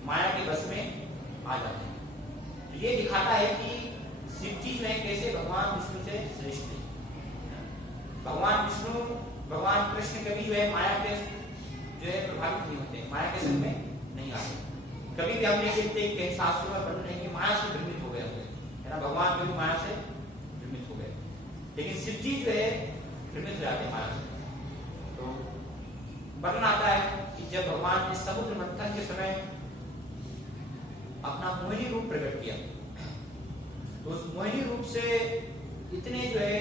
माया के बस में आ जाते हैं। तो ये दिखाता है कि शिव जी में कैसे भगवान विष्णु से श्रेष्ठ है। भगवान विष्णु, भगवान कृष्ण कभी जो है माया के जो है प्रभावित नहीं होते, माया के संग में नहीं आते। कभी भी हम नहीं देखते कि शास्त्रों में पढ़ते हैं कि माया से भ्रमित हो गए होंगे, है ना, भगवान कभी माया से भ्रमित हो गए। लेकिन शिव जी जो है भ्रमित हो जाते हैं माया से। तो वर्णन आता है कि जब भगवान ने समुद्र मंथन के समय अपना मोहिनी रूप प्रकट किया, तो उस मोहिनी रूप से इतने जो है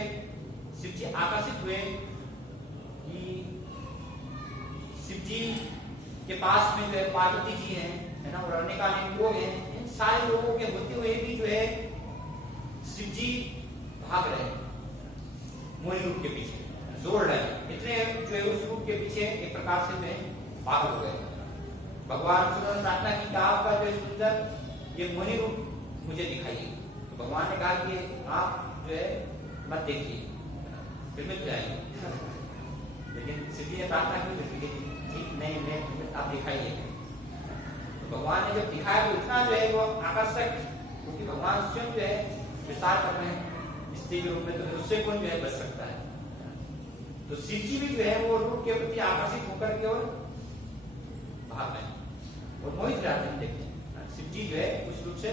शिव जी आकर्षित हुए कि शिव जी के पास में जो है पार्वती जी हैं, है ना, और अनेक लोग हैं। इन सारे लोगों के होते हुए भी जो है शिव जी भाग रहे हैं मोहिनी रूप के पीछे, दौड़ रहे हैं। इतने जो है उस रूप के पीछे एक प्रकार से मैं पागल हो गए। भगवान से प्रार्थना की कि आपका जो सुंदर ये मोहिनी रूप मुझे दिखाइए। तो भगवान ने कहा कि आप जो है मत देखिए, फिर मैं जाएंगे। लेकिन शिव जी ने प्रार्थना की, ठीक नहीं, मैं आप दिखाइए। तो भगवान ने जब दिखाया तो इतना जो है वो आकर्षक, क्योंकि भगवान स्वयं जो है विस्तार कर रहे हैं स्त्री के रूप में, तो उससे कौन जो है बच सकता है। तो शिव जी भी जो है वो रूप के प्रति आकर्षित होकर के और भाग रहे हैं और मोहित जाते हैं। देखते हैं शिव जी जो है उस रूप से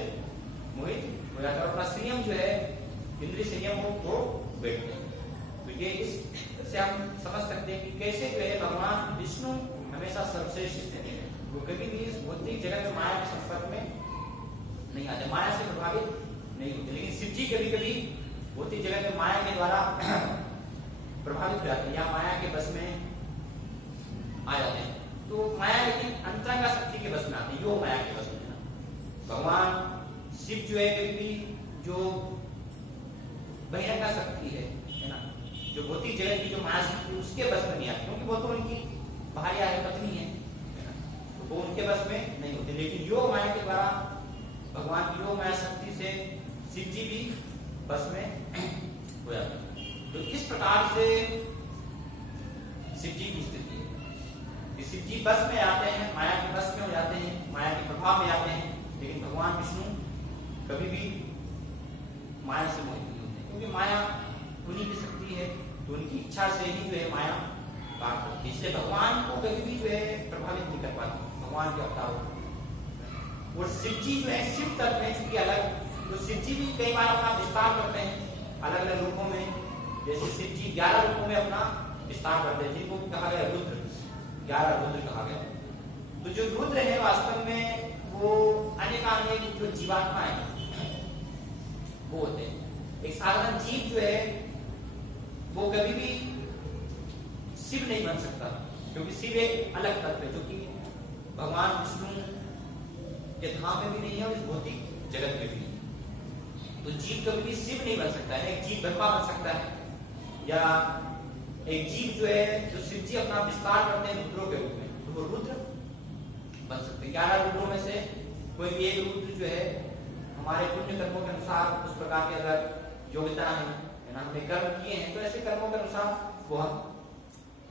मोहित हो जाता है, अपना संयम जो है इंद्रिय संयम को बैठते हैं। तो ये इससे हम समझ सकते हैं कि कैसे जो है भगवान विष्णु हमेशा सर्वश्रेष्ठ स्थिति है। वो कभी भी इस भौतिक जगत में माया के संपर्क में नहीं आते, माया से प्रभावित नहीं होते। लेकिन शिव जी कभी कभी भौतिक जगत में माया के द्वारा प्रभावित हो जाते हैं या माया के बस में आ जाते हैं। तो माया लेकिन अंतरंगा शक्ति के बस में आती है, यो माया के बस में। भगवान शिव जो है कभी भी जो बहिरंगा शक्ति है ना, जो भौतिक जगत की जो माया शक्ति उसके बस में नहीं आती, क्योंकि वो तो उनकी भार्या है, पत्नी है, तो वो उनके बस में नहीं होते। लेकिन योग माया के द्वारा भगवान की योग माया शक्ति से शिव जी भी बस में हो जाते हैं। तो इस प्रकार से शिव जी की स्थिति है। शिव जी बस में आते हैं, माया के बस में हो जाते हैं, माया के प्रभाव में आते हैं। लेकिन भगवान विष्णु कभी भी माया से मोहित नहीं होते, क्योंकि माया उन्हीं की शक्ति है, तो उनकी इच्छा से ही जो है माया काम करती है। इसलिए भगवान को कभी भी जो है प्रभावित नहीं कर पाती भगवान के अवतारों। और शिव जी जो है शिव तत्व में चूंकि अलग, तो शिव जी भी कई बार अपना विस्तार करते हैं अलग अलग रूपों में। जैसे शिव जी 11 रूपों में अपना विस्तार करते हैं, जिनको कहा गया रुद्र, 11 रुद्र कहा गया। तो जो रुद्र है वास्तव में वो अनेक जो जीवात्मा है वो होते हैं। एक साधारण जीव जो है वो कभी भी शिव नहीं बन सकता, क्योंकि शिव एक अलग तत्व है जो कि भगवान विष्णु के धाम में भी नहीं है और इस भौतिक जगत में भी नहीं। तो जीव कभी भी शिव नहीं बन सकता है। एक जीव ब्रह्मा बन सकता है, या एक जीव जो है जो शिव जी अपना विस्तार करते हैं रुद्रों के रूप में, तो वो रुद्र बन सकते हैं। 11 रुद्रों में से कोई भी एक रुद्र जो है हमारे पुण्य कर्मों के अनुसार उस प्रकार की अगर योग्यता है ना, हमने कर्म किए हैं, तो ऐसे कर्मों के अनुसार वो हम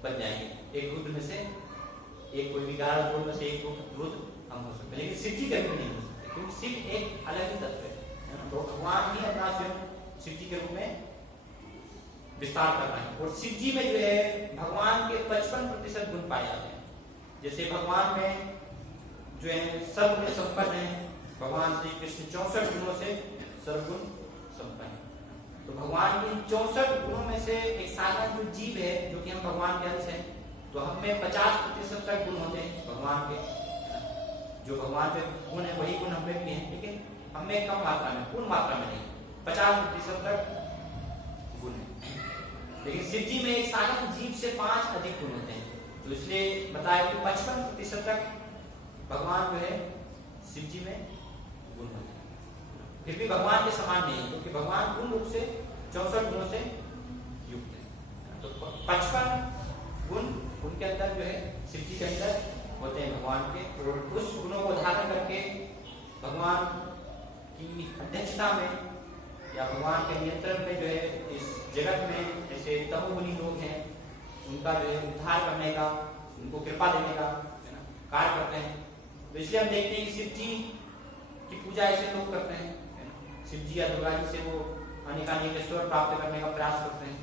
बन जाएंगे। एक रुद्र में से एक, कोई भी 11 रुद्रों में से एक रुद्र हम हो सकते हैं। लेकिन शिव जी कभी नहीं हो सकते, क्योंकि शिव एक अलग ही तत्व है। तो भगवान ही अपना स्वयं शिव जी के रूप में विस्तार कर रहे हैं। और शिव जी में जो है भगवान के 55% गुण पाए जाते हैं। जैसे भगवान में जो है सर्वगुण संपन्न है, भगवान श्री कृष्ण 64 गुणों से सर्वगुण संपन्न है। तो भगवान के 64 गुणों में से एक साधारण जो जीव है, जो कि हम भगवान के अंश हैं, तो हम में 50% तक गुण होते हैं भगवान के। जो भगवान के गुण है वही गुण हमें भी हैं, लेकिन हमें कम मात्रा में, पूर्ण मात्रा में नहीं, 50% तक गुण है। लेकिन शिव जी में एक साधारण जीव से 5 अधिक गुण होते हैं। तो इसलिए बताया कि 55% तक भगवान जो है शिव जी में गुण होते हैं। फिर भी भगवान के समान नहीं, क्योंकि भगवान पूर्ण रूप से 64 गुणों से युक्त है। तो 55 गुण उनके अंदर जो है शिव जी के अंदर होते हैं भगवान के, और उस गुणों को धारण करके भगवान की अध्यक्षता में या भगवान के नियंत्रण में जो है इस जगत में जैसे तमोगुनी लोग हैं उनका जो है उद्धार करने का, उनको कृपा देने का कार्य करते हैं। तो इसलिए हम देखते हैं कि शिव जी की पूजा ऐसे लोग करते हैं, शिव जी या दुर्गा जी से वो अनेकानेक ईश्वर प्राप्त करने का प्रयास करते हैं,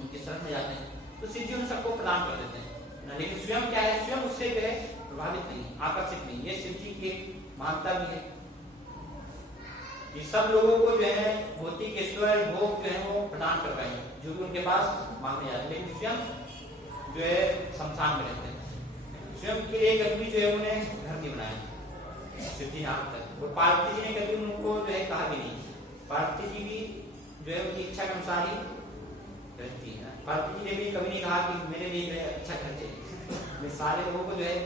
उनके शरण में जाते हैं, तो शिव जी उन सबको प्रदान कर देते हैं। लेकिन स्वयं क्या है, स्वयं उससे जो है प्रभावित नहीं, आकर्षित नहीं। ये शिव जी की एक मान्यता भी है कि सब लोगों को जो है भौतिक ईश्वर भोग जो है वो प्रदान कर रहे हैं, जो भी उनके पास मांगने जाते हैं, लेकिन स्वयं जो है शमशान में रहते हैं। स्वयं के लिए कभी जो है उन्हें घर नहीं बनाया शिव जी यहाँ तक, और पार्वती जी ने कभी उनको जो है कहा भी नहीं। पार्वती जी भी जो है उनकी इच्छा के अनुसार ही रहती है। पार्वती जी ने भी कभी नहीं कहा कि मेरे लिए जो है अच्छा घर चाहिए, मैं सारे लोगों को जो है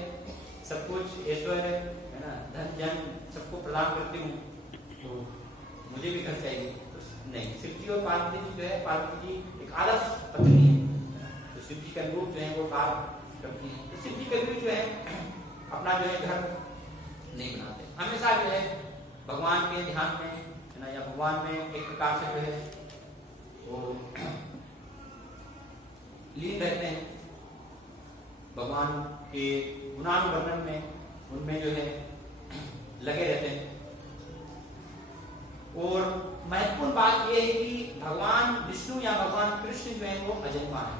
सब कुछ ऐश्वर्य है ना, धन जन सबको प्रदान करती हूँ, तो मुझे भी घर चाहिए। तो नहीं, शिव जी और पार्वती जी जो है, पार्वती जी एक आदर्श पत्नी है, तो शिव जी का रूप जो है वो कार्य करती है। तो शिव जी कभी जो है अपना जो है घर नहीं बनाते, हमेशा जो है भगवान के ध्यान में है ना, या भगवान में एक प्रकार से जो है वो लीन रहते हैं, भगवान के गुणानुवर्णन में उनमें जो है लगे रहते हैं। और महत्वपूर्ण बात यह है कि भगवान विष्णु या भगवान कृष्ण जो है वो अजन्मा है।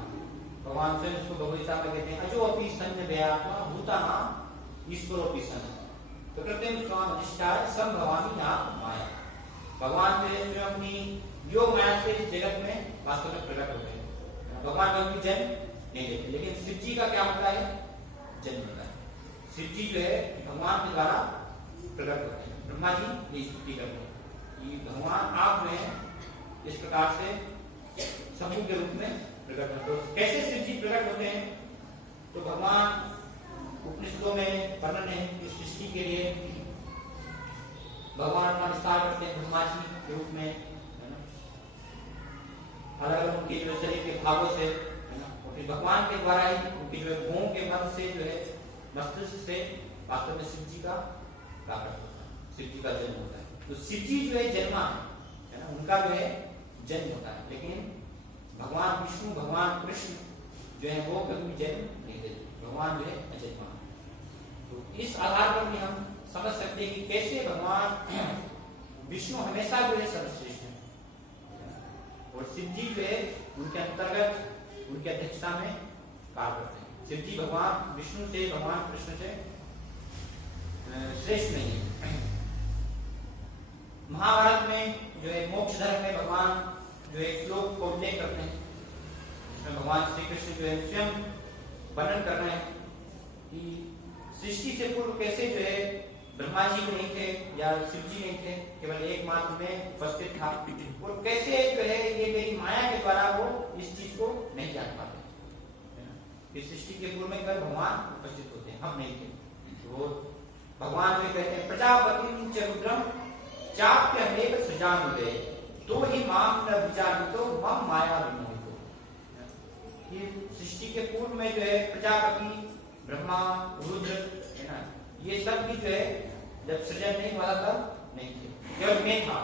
भगवान स्वयं इसको भगवद्गीता में कहते हैं, अजो अपि सन्न व्यात्मा भूतानां ईश्वरोऽपि सन् प्रकृतिं स्वाम अधिष्ठाय संभवामि नाम माया। भगवान जो है स्वयं अपनी योग माया से इस जगत में वास्तव में प्रकट होते हैं। भगवान कभी जन्म नहीं लेते, लेकिन शिव जी का क्या होता है, जन्म होता है। शिव जी जो है भगवान के द्वारा प्रकट होते हैं। ब्रह्मा जी ये स्तुति करते हैं कि भगवान आप जो है इस प्रकार से शंभु के रूप में प्रकट होते हैं। तो कैसे शिव जी प्रकट होते हैं, तो भगवान उपनिषदों में वर्णन है इस सृष्टि के लिए भगवान का विस्तार करते हैं ब्रह्मा जी के रूप में, है ना, अलग अलग उनके जो शरीर के भागों से, है ना, और फिर भगवान के द्वारा ही उनके जो है भूम के मन से जो है मस्तिष्क से वास्तव में शिव जी का प्राकट होता है, शिव जी का जन्म होता है। तो शिव जी जो है जन्मा है ना, उनका जो है जन्म होता है, लेकिन भगवान विष्णु भगवान कृष्ण जो है वो कभी जन्म नहीं देते, भगवान जो है अजन्मा। तो इस आधार पर भी हम समझ सकते हैं कि कैसे भगवान विष्णु हमेशा जो है सर्वश्रेष्ठ है, और शिव जी जो है उनके अंतर्गत उनकी अध्यक्षता में कार्य करते हैं। शिव जी भगवान विष्णु से भगवान कृष्ण से श्रेष्ठ नहीं है। महाभारत में जो है मोक्ष धर्म में भगवान जो है श्लोक को उल्लेख करते हैं, इसमें भगवान श्री कृष्ण जो है स्वयं वर्णन कर रहे हैं कि सृष्टि से पूर्व कैसे जो है ब्रह्मा जी नहीं थे या शिव जी नहीं थे, केवल एकमात्र में उपस्थित था, और कैसे जो है ये मेरी माया के द्वारा वो इस चीज को नहीं जान पाते। इस सृष्टि के पूर्व में केवल भगवान उपस्थित होते हैं, हम नहीं थे। तो भगवान जो कहते हैं प्रजापति च रुद्रम चाप्य अनेक सृजानुदे तो ही माम न विचारितो मम माया विमोहितो। ये सृष्टि के पूर्व में जो है प्रजापति ब्रह्मा रुद्र है ना, ये सब भी जो है जब सृजन नहीं हुआ था नहीं थे, केवल मैं था,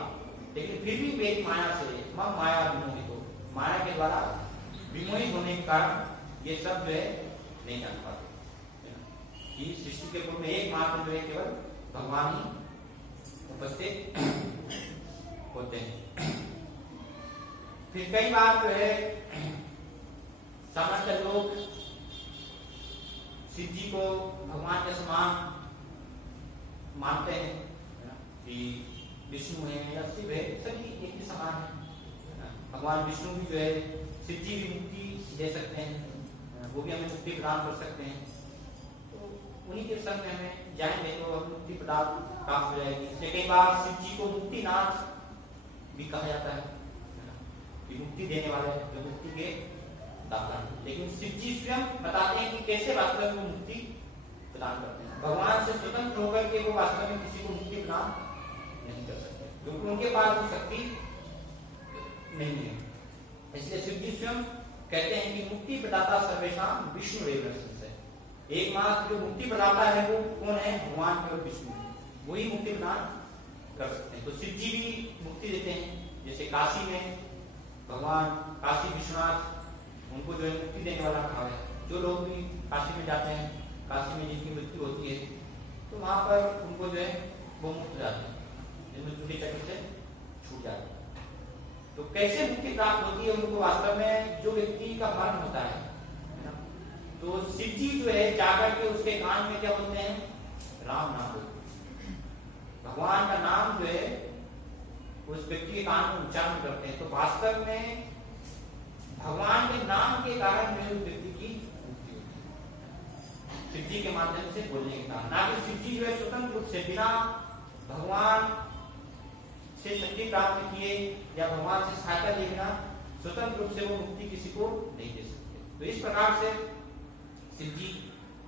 लेकिन फिर भी मेरी माया से मम माया विमोहितो, माया के द्वारा विमोहित होने के कारण ये सब जो है नहीं जान पाते कि सृष्टि के पूर्व में एकमात्र जो है केवल भगवान ही उपस्थित होते हैं। फिर कई बार जो है सामान्य लोग शिव जी को भगवान के समान मानते हैं कि विष्णु है या शिव है, सभी एक ही समान है। भगवान विष्णु भी जो है शिव जी भी मुक्ति दे सकते हैं, वो भी हमें मुक्ति प्रदान कर सकते हैं। तो उन्हीं के संग में हमें जाएंगे तो हम मुक्ति प्राप्त हो जाएगी। इसलिए कई बार शिव जी को मुक्तिनाथ भी कहा जाता है कि मुक्ति देने वाले जो मुक्ति के दाता है। लेकिन शिव जी स्वयं बताते हैं कि कैसे वास्तव में मुक्ति प्रदान करते हैं। भगवान से स्वतंत्र होकर के वो वास्तव में किसी को मुक्ति प्रदान नहीं कर सकते, क्योंकि उनके पास वो शक्ति नहीं है। इसलिए शिव जी स्वयं कहते हैं कि मुक्ति प्रदाता सर्वेशाम विष्णु रेव से, एकमात्र जो मुक्ति प्रदाता है वो कौन है? भगवान केवल विष्णु, वही मुक्ति प्रदान कर सकते हैं। तो शिव जी भी मुक्ति देते हैं, जैसे काशी में भगवान काशी विश्वनाथ, उनको जो है मुक्ति देने वाला कहा है। जो लोग भी काशी में जाते हैं, काशी में जिनकी मृत्यु होती है, तो वहां पर उनको जो है वो मुक्त हो जाते हैं, मृत्यु के चक्र से छूट जाते हैं। तो कैसे मुक्ति प्राप्त होती है उनको? वास्तव में जो व्यक्ति का मरण होता है ना, तो शिव जी जो है जाकर के उसके कान में क्या बोलते हैं? राम नाम बोलते हैं। भगवान का नाम जो है उस व्यक्ति के कान में उच्चारण करते हैं, तो वास्तव में भगवान के नाम के कारण जो उस व्यक्ति की मुक्ति होती है, शिव जी के माध्यम से बोलने के कारण। ना कि शिव जी जो है स्वतंत्र रूप से बिना भगवान से शक्ति प्राप्त किए या भगवान से सहायता लेना स्वतंत्र रूप से वो मुक्ति किसी को नहीं दे सकते। तो इस प्रकार से शिव जी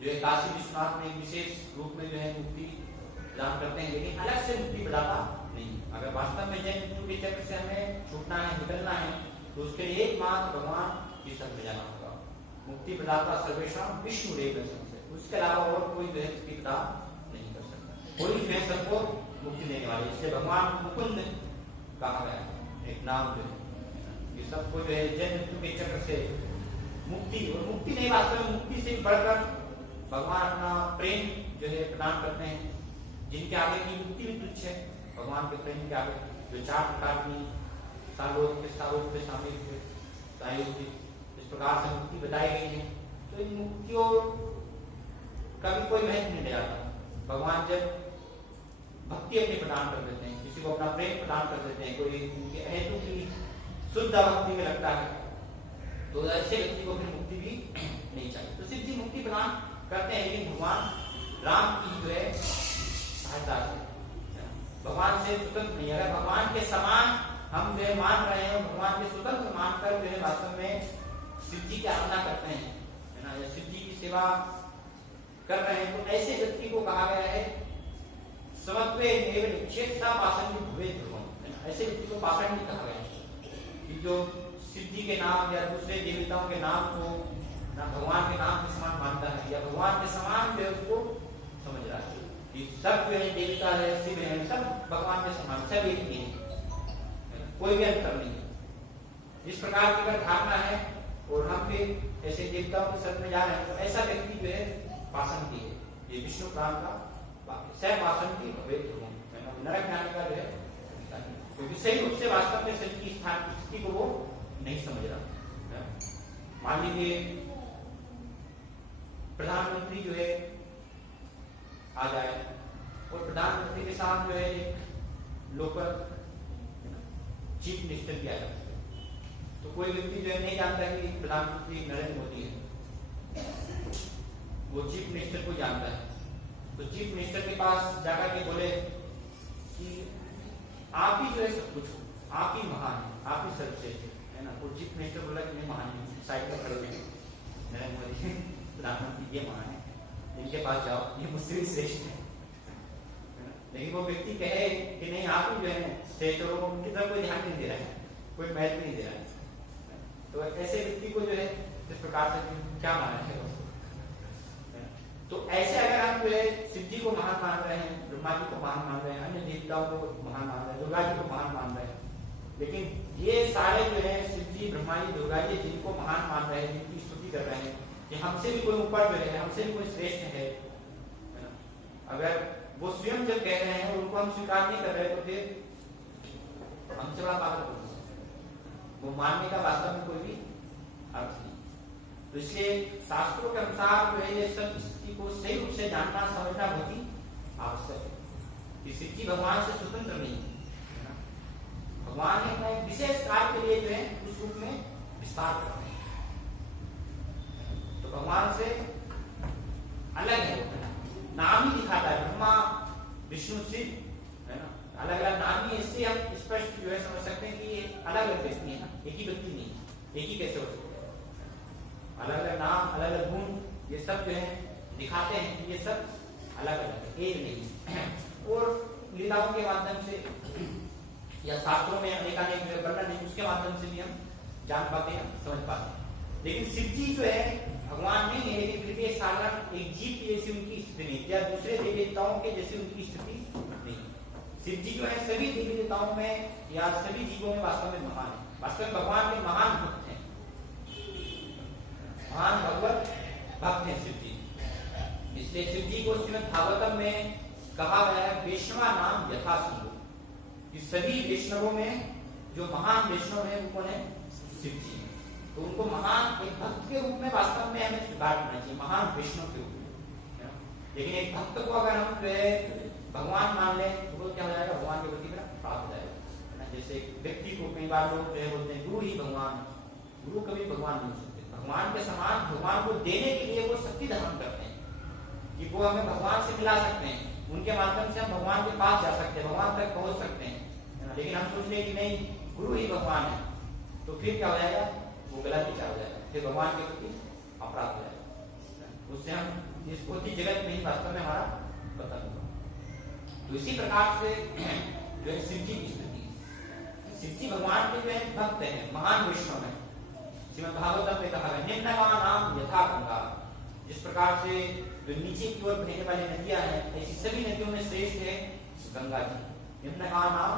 जो है काशी विश्वनाथ में विशेष रूप में जो है मुक्ति प्रदान करते हैं, लेकिन अलग से मुक्ति प्रदाता नहीं। अगर वास्तव में जन्म मृत्यु के चक्र से हमें छूटना है, निकलना है, तो उसके लिए एकमात्र भगवान की शरण में जाना होगा। मुक्ति प्रदाता सर्वेशाम विष्णु रेव से, उसके अलावा और कोई जो है मुक्ति प्रदान नहीं कर सकता। कोई जो है सबको मुक्ति देने वाले, इसलिए भगवान मुकुंद कहा गया है, एक नाम जो है ये सबको जो है जन्म मृत्यु के चक्र से मुक्ति, और मुक्ति नहीं, वास्तव में मुक्ति से बढ़कर भगवान अपना प्रेम जो है प्रदान करते हैं, जिनके आगे की मुक्ति भी तुच्छ है। भगवान के प्रेम के आगे जो 4 प्रकार की सालों शामिल थे, इस प्रकार से मुक्ति बताई गई है। तो इन मुक्तियों का भी कोई महत्व नहीं जाता। भगवान जब भक्ति अपनी प्रदान कर देते हैं, किसी को अपना प्रेम प्रदान कर देते हैं, कोई उनके हेतु की शुद्ध भक्ति में लगता है, तो ऐसे व्यक्ति को फिर मुक्ति भी नहीं चाहिए। तो शिव जी मुक्ति प्रदान करते हैं, लेकिन भगवान राम की जो है सहायता से, भगवान से स्वतंत्र नहीं। अगर भगवान के समान हम जो है मान रहे हैं, भगवान के स्वतंत्र मानकर जो है वास्तव में शिव जी की आराधना करते हैं, है ना, या शिव जी की सेवा कर रहे हैं, तो ऐसे व्यक्ति को कहा गया है समत्वे एव निक्षेप पाषाण भवे ध्रुवम। ऐसे व्यक्ति को पाषाण नहीं कहा गया है कि जो शिव जी के नाम या दूसरे देवताओं के नाम को ना भगवान के नाम के समान मानता है, या भगवान के समान जो है उसको समझ रहा है कि सब जो है देवता है, शिव है, सब भगवान के समान, सब एक ही है, कोई भी अंतर नहीं है। इस प्रकार की अगर धारणा है और हम भी ऐसे देवताओं के शरण में जा रहे हैं, तो ऐसा व्यक्ति जो है पाषाण की है। ये विष्णु पुराण का सह पाषाण की भवे ध्रुवम, नरक जाने का जो है, क्योंकि सही रूप से वास्तव में शरीर की स्थान की स्थिति को वो नहीं समझ रहा। मान लीजिए प्रधानमंत्री जो है आ जाए और प्रधानमंत्री के साथ जो है एक लोकल चीफ मिनिस्टर किया जाता है, तो कोई व्यक्ति जो है नहीं जानता कि प्रधानमंत्री नरेंद्र मोदी है, वो चीफ मिनिस्टर को जानता है। तो चीफ मिनिस्टर के पास जाकर के बोले कि आप ही जो है सब कुछ हो, आप ही महान है, आप ही सर्वश्रेष्ठ है ना। तो चीफ मिनिस्टर बोला कि मैं महान नहीं, साइड में खड़े हुए नरेंद्र मोदी प्रधानमंत्री ये महान है, इनके पास जाओ, ये मुझसे भी श्रेष्ठ है। लेकिन वो व्यक्ति कहे कि नहीं आप ही जो है श्रेष्ठ हो, उनकी तरफ कोई ध्यान नहीं दे रहा है, कोई महत्व नहीं दे रहा है। तो ऐसे व्यक्ति को जो है इस प्रकार से क्या माना है उसको। तो ऐसे अगर हम जो है शिव जी को महान मान रहे हैं, ब्रह्मा जी को महान मान रहे हैं, अन्य देवताओं को महान मान रहे हैं, दुर्गा जी को महान मान रहे हैं, लेकिन ये सारे जो है शिव जी, ब्रह्मा जी, दुर्गा जी जिनको महान मान रहे हैं, जिनकी स्तुति कर रहे हैं कि हमसे भी कोई ऊपर जो है, हमसे भी कोई श्रेष्ठ है, अगर वो स्वयं जब कह रहे हैं और उनको हम स्वीकार नहीं कर रहे, तो फिर हमसे बड़ा पागल वो मानने का वास्तव में कोई भी अर्थ नहीं। तो इसलिए शास्त्रों के अनुसार जो है ये सब स्थिति को सही रूप से जानना समझना बहुत ही आवश्यक है कि शिव जी भगवान से स्वतंत्र नहीं है, भगवान ने अपना एक विशेष कार्य के लिए जो है उस रूप में विस्तार कर रहे हैं, तो भगवान से अलग है, नाम ही दिखाता है, ब्रह्मा विष्णु शिव है ना, अलग अलग नाम ही, इससे हम स्पष्ट जो है समझ सकते हैं कि ये अलग अलग व्यक्ति है ना, एक ही व्यक्ति नहीं, एक ही कैसे हो सकते हैं, अलग अलग नाम, अलग अलग गुण, ये सब जो है दिखाते हैं कि ये सब अलग अलग है, एक नहीं। और लीलाओं के माध्यम से या शास्त्रों में अनेकानेक वर्णन है, उसके माध्यम से भी हम जान पाते हैं, समझ पाते हैं। लेकिन शिव जी जो है भगवान नहीं है, लेकिन फिर भी एक साधारण एक जीव की जैसी उनकी स्थिति नहीं, या दूसरे देवी देवताओं के जैसी उनकी स्थिति नहीं। शिव जी जो है सभी देवी देवताओं में या सभी जीवों में वास्तव में महान है, वास्तव में भगवान के महान भक्त हैं, महान भगवत भक्त हैं शिव जी। इसलिए शिव जी को श्रीमद् भागवतम में कहा गया है वैष्णवा नाम यथा संभव, कि सभी वैष्णवों में जो महान वैष्णव है वो कौन है? शिव जी। तो उनको महान एक भक्त के रूप में वास्तव में हमें स्वीकार करना चाहिए, महान वैष्णव के रूप में। लेकिन एक भक्त को अगर हम जो है भगवान मान लें तो वो क्या हो जाएगा? भगवान के प्रति मेरा प्राप्त हो जाएगा। जैसे व्यक्ति को कई बार लोग जो है बोलते हैं गुरु ही भगवान, गुरु कभी भगवान नहीं हो सकते। भगवान के समान भगवान को देने के लिए वो शक्ति धारण करते हैं कि वो हमें भगवान से मिला सकते हैं, उनके माध्यम से हम भगवान के पास जा सकते हैं, भगवान तक पहुंच सकते हैं। लेकिन हम सोच लें कि नहीं गुरु ही भगवान है, तो फिर क्या हो जाएगा? वो गलत विचार हो जाएगा, फिर भगवान के प्रति अपराध हो जाएगा, उससे हम इस भौतिक जगत में ही वास्तव में हमारा पतन होगा। तो इसी प्रकार से जो है शिव जी की स्थिति, शिव जी भगवान के जो है भक्त है, महान वैष्णव है। श्रीमद् भागवतम में कहा है निम्नगा नाम यथा गंगा, जिस प्रकार से जो नीचे की ओर बहने वाली नदियां हैं, ऐसी सभी नदियों में श्रेष्ठ है गंगा जी। निम्नगा नाम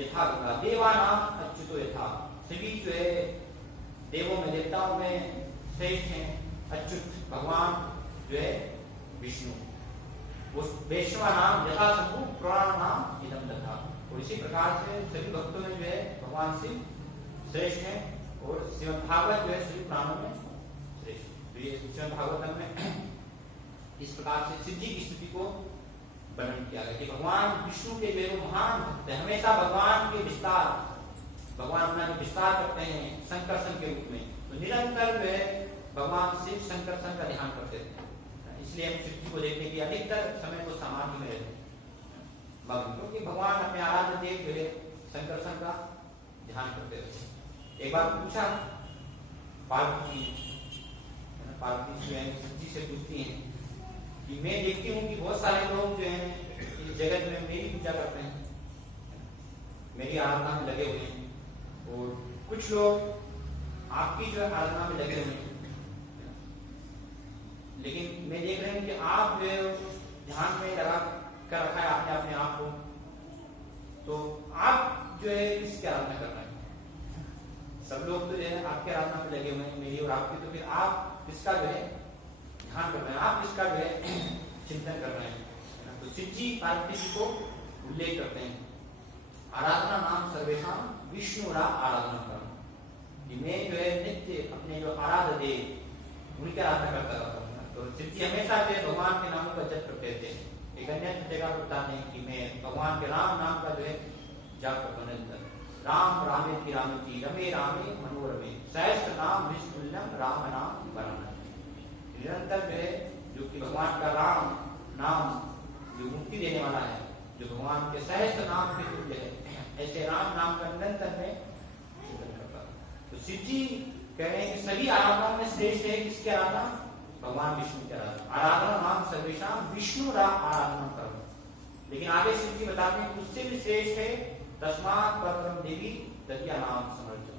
यथा गंगा, देवा नाम अच्युतो यथा, सभी जो है देवों में देवताओं में श्रेष्ठ हैं अच्युत भगवान जो है विष्णु। उस वैष्णव नाम यथा शंभु पुराण नाम इदम तथा। और इसी प्रकार से सभी भक्तों में जो है भगवान शिव श्रेष्ठ है, और श्रीमद् भागवत जो है सभी पुराणों में श्रेष्ठ। तो ये श्रीमद् भागवत में इस प्रकार से शिव जी की स्थिति को वर्णन किया गया कि भगवान विष्णु के जो महान भक्त है, हमेशा भगवान के विस्तार, भगवान अपना जो विस्तार करते हैं संकर्षण के रूप में, तो निरंतर जो है भगवान शिव संकर्षण का ध्यान करते थे। इसलिए हम शिव जी को देखते हैं कि अधिकतर समय को समाधि में रहते हैं, क्योंकि भगवान अपने आराध्य देव जो है संकर्षण का ध्यान करते थे। एक बार पूछा पार्वती जो है शिव जी से पूछती है कि मैं देखती हूँ कि बहुत सारे लोग जो हैं इस जगत में मेरी पूजा करते हैं, मेरी आराधना में लगे हुए हैं, और कुछ लोग आपकी जो है आराधना में लगे हुए हैं, लेकिन मैं देख रहे हैं कि आप जो है ध्यान में लगा कर रखा है आपने अपने आप को, तो आप जो है किसकी आराधना कर रहे हैं? सब लोग तो जो है आपकी आराधना में लगे हुए हैं, मेरी और आपकी, तो फिर आप किसका जो है ध्यान कर रहे हैं, आप किसका जो है चिंतन कर रहे हैं? तो शिव जी पार्वती जी को उल्लेख करते हैं आराधना नाम सर्वेशाम विष्णुरा आराधना करना, कि मैं जो है नित्य अपने जो आराध्य देव उनकी आराधना करता रहता हूँ। तो शिव जी हमेशा जो है भगवान के नामों का जप करते थे। एक अन्य जगह बताते हैं कि मैं भगवान के राम नाम का जो है जाप करता हूँ निरंतर। राम रामे की रामती रमे रामे मनोरमे सहस्त्र नाम विष्णुल्यम राम नाम वरम। निरंतर जो है जो कि भगवान का राम नाम जो मुक्ति देने वाला है, जो भगवान के सहस्त्र नाम के तुल्य है, ऐसे राम नाम का निरंतर में चिंतन करता। तो शिव जी कह रहे हैं कि सभी आराधनाओं में श्रेष्ठ है किसकी आराधना? भगवान विष्णु की आराधना। आराधना नाम सर्वेशाम विष्णु आराधना करो। लेकिन आगे शिव जी बताते हैं उससे भी श्रेष्ठ है तस्मात् परम देवी दतिया नाम समर्चन,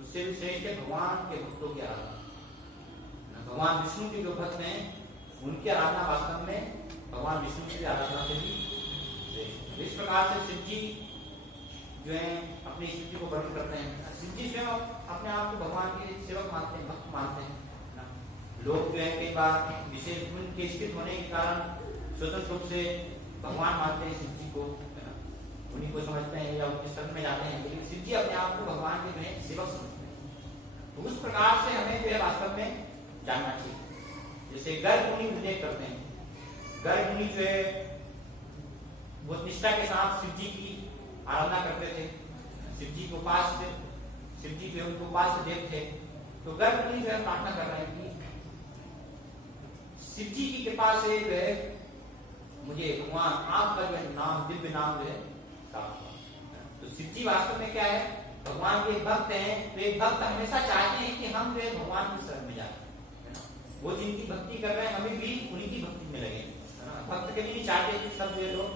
उससे भी श्रेष्ठ है भगवान के भक्तों की आराधना। भगवान विष्णु के जो भक्त हैं उनकी आराधना वास्तव में भगवान विष्णु की आराधना से भी श्रेष्ठ। इस प्रकार से शिव जी जो है अपनी स्थिति को वर्णन करते हैं। शिव जी स्वयं अपने आप को भगवान के सेवक मानते हैं, भक्त मानते हैं। लोग जो है कई बार विशेष गुण के स्थित होने के कारण स्वतंत्र रूप से भगवान मानते हैं शिव जी को, उन्हीं को समझते हैं या उनके शरण में जाते हैं, लेकिन शिव जी अपने आप को भगवान के जो है सेवक समझते हैं। तो उस प्रकार से हमें जो है वास्तव में जानना चाहिए। जैसे गर्ग मुनि उल्लेख करते हैं, गर्ग मुनि जो है बहुत निष्ठा के साथ शिव जी की आराधना करते थे, शिव जी को उपास थे, शिव जी जो है उनको उपास्य देव थे। तो गर्ग मुनि जो है प्रार्थना कर रहे हैं कि शिव जी की कृपा से जो है मुझे भगवान आपका जो है नाम, दिव्य नाम जो है प्राप्त हुआ। तो शिव जी वास्तव में क्या है? भगवान के भक्त हैं। तो एक भक्त हमेशा चाहते हैं कि हम जो है भगवान की शरण में जाए, वो जिनकी भक्ति कर रहे हैं हमें भी उन्हीं की भक्ति में लगे। भक्त कभी नहीं चाहते कि सब जो लोग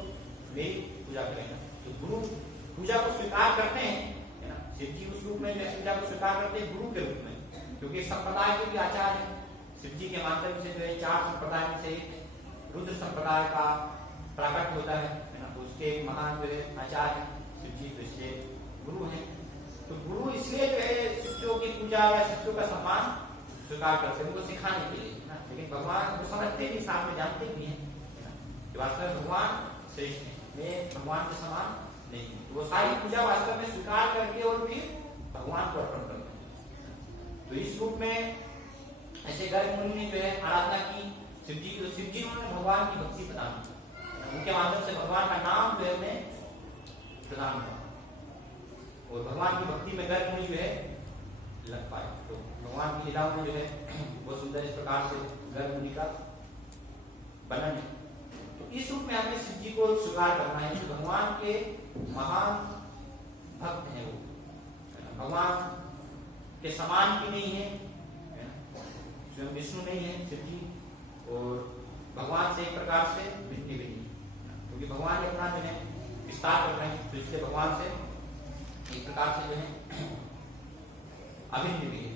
मेरी पूजा करें। तो गुरु पूजा को स्वीकार करते हैं, है ना? शिव जी उस रूप में जो है पूजा को स्वीकार करते हैं गुरु के रूप में, क्योंकि संप्रदाय के भी आचार्य हैं। शिव जी के माध्यम से जो है 4 संप्रदाय में से एक रुद्र संप्रदाय का प्रकट होता है ना। तो उसके एक महान जो है आचार्य शिव जी, तो इसलिए गुरु हैं। तो गुरु इसलिए जो है शिष्यों की पूजा या शिष्यों का सम्मान स्वीकार करते हैं, उनको सिखाने के लिए ना। लेकिन भगवान को समझते भी, साथ में जानते भी हैं ना कि वास्तव में भगवान श्रेष्ठ है, मैं भगवान के समान नहीं हूँ। तो वो सारी पूजा वास्तव में स्वीकार करके और फिर भगवान को अर्पण करते हैं। तो इस रूप में ऐसे गर्ग मुनि ने जो है आराधना की शिव जी की। तो शिव जी उन्होंने भगवान की भक्ति प्रदान की, उनके माध्यम से भगवान का नाम जो है उन्हें प्रदान हुआ और भगवान की भक्ति में गर्ग मुनि जो है लग पाए। तो भगवान की लीलाओं में जो है वो सुंदर इस प्रकार से गर्ग मुनि का वर्णन है। तो इस रूप में हमें शिव जी को स्वीकार करना है कि भगवान के महान भक्त हैं। वो भगवान के समान भी नहीं है, स्वयं विष्णु नहीं है शिव जी, और भगवान से एक प्रकार से भिन्न भी नहीं, क्योंकि भगवान अपना जो है विस्तार कर रहे हैं। तो इसलिए भगवान से एक प्रकार से जो है अभिन्न भी है।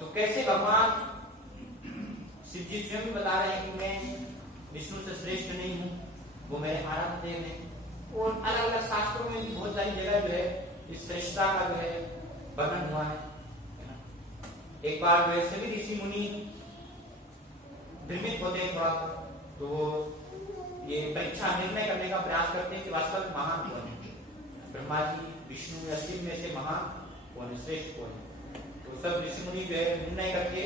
तो कैसे भगवान शिव जी स्वयं भी बता रहे हैं कि मैं विष्णु से श्रेष्ठ नहीं हूँ, वो मेरे आराध्य देव हैं। और अलग अलग शास्त्रों में भी बहुत सारी जगह जो है इस श्रेष्ठता का जो है वर्णन हुआ है। एक बार जो है सभी ऋषि मुनि भ्रमित होते हैं थोड़ा, तो वो ये परीक्षा निर्णय करने का प्रयास करते हैं कि वास्तव में महान कौन है, ब्रह्मा जी, विष्णु या शिव में से महान कौन है, श्रेष्ठ कौन है। तो सब ऋषि मुनि जो है निर्णय करके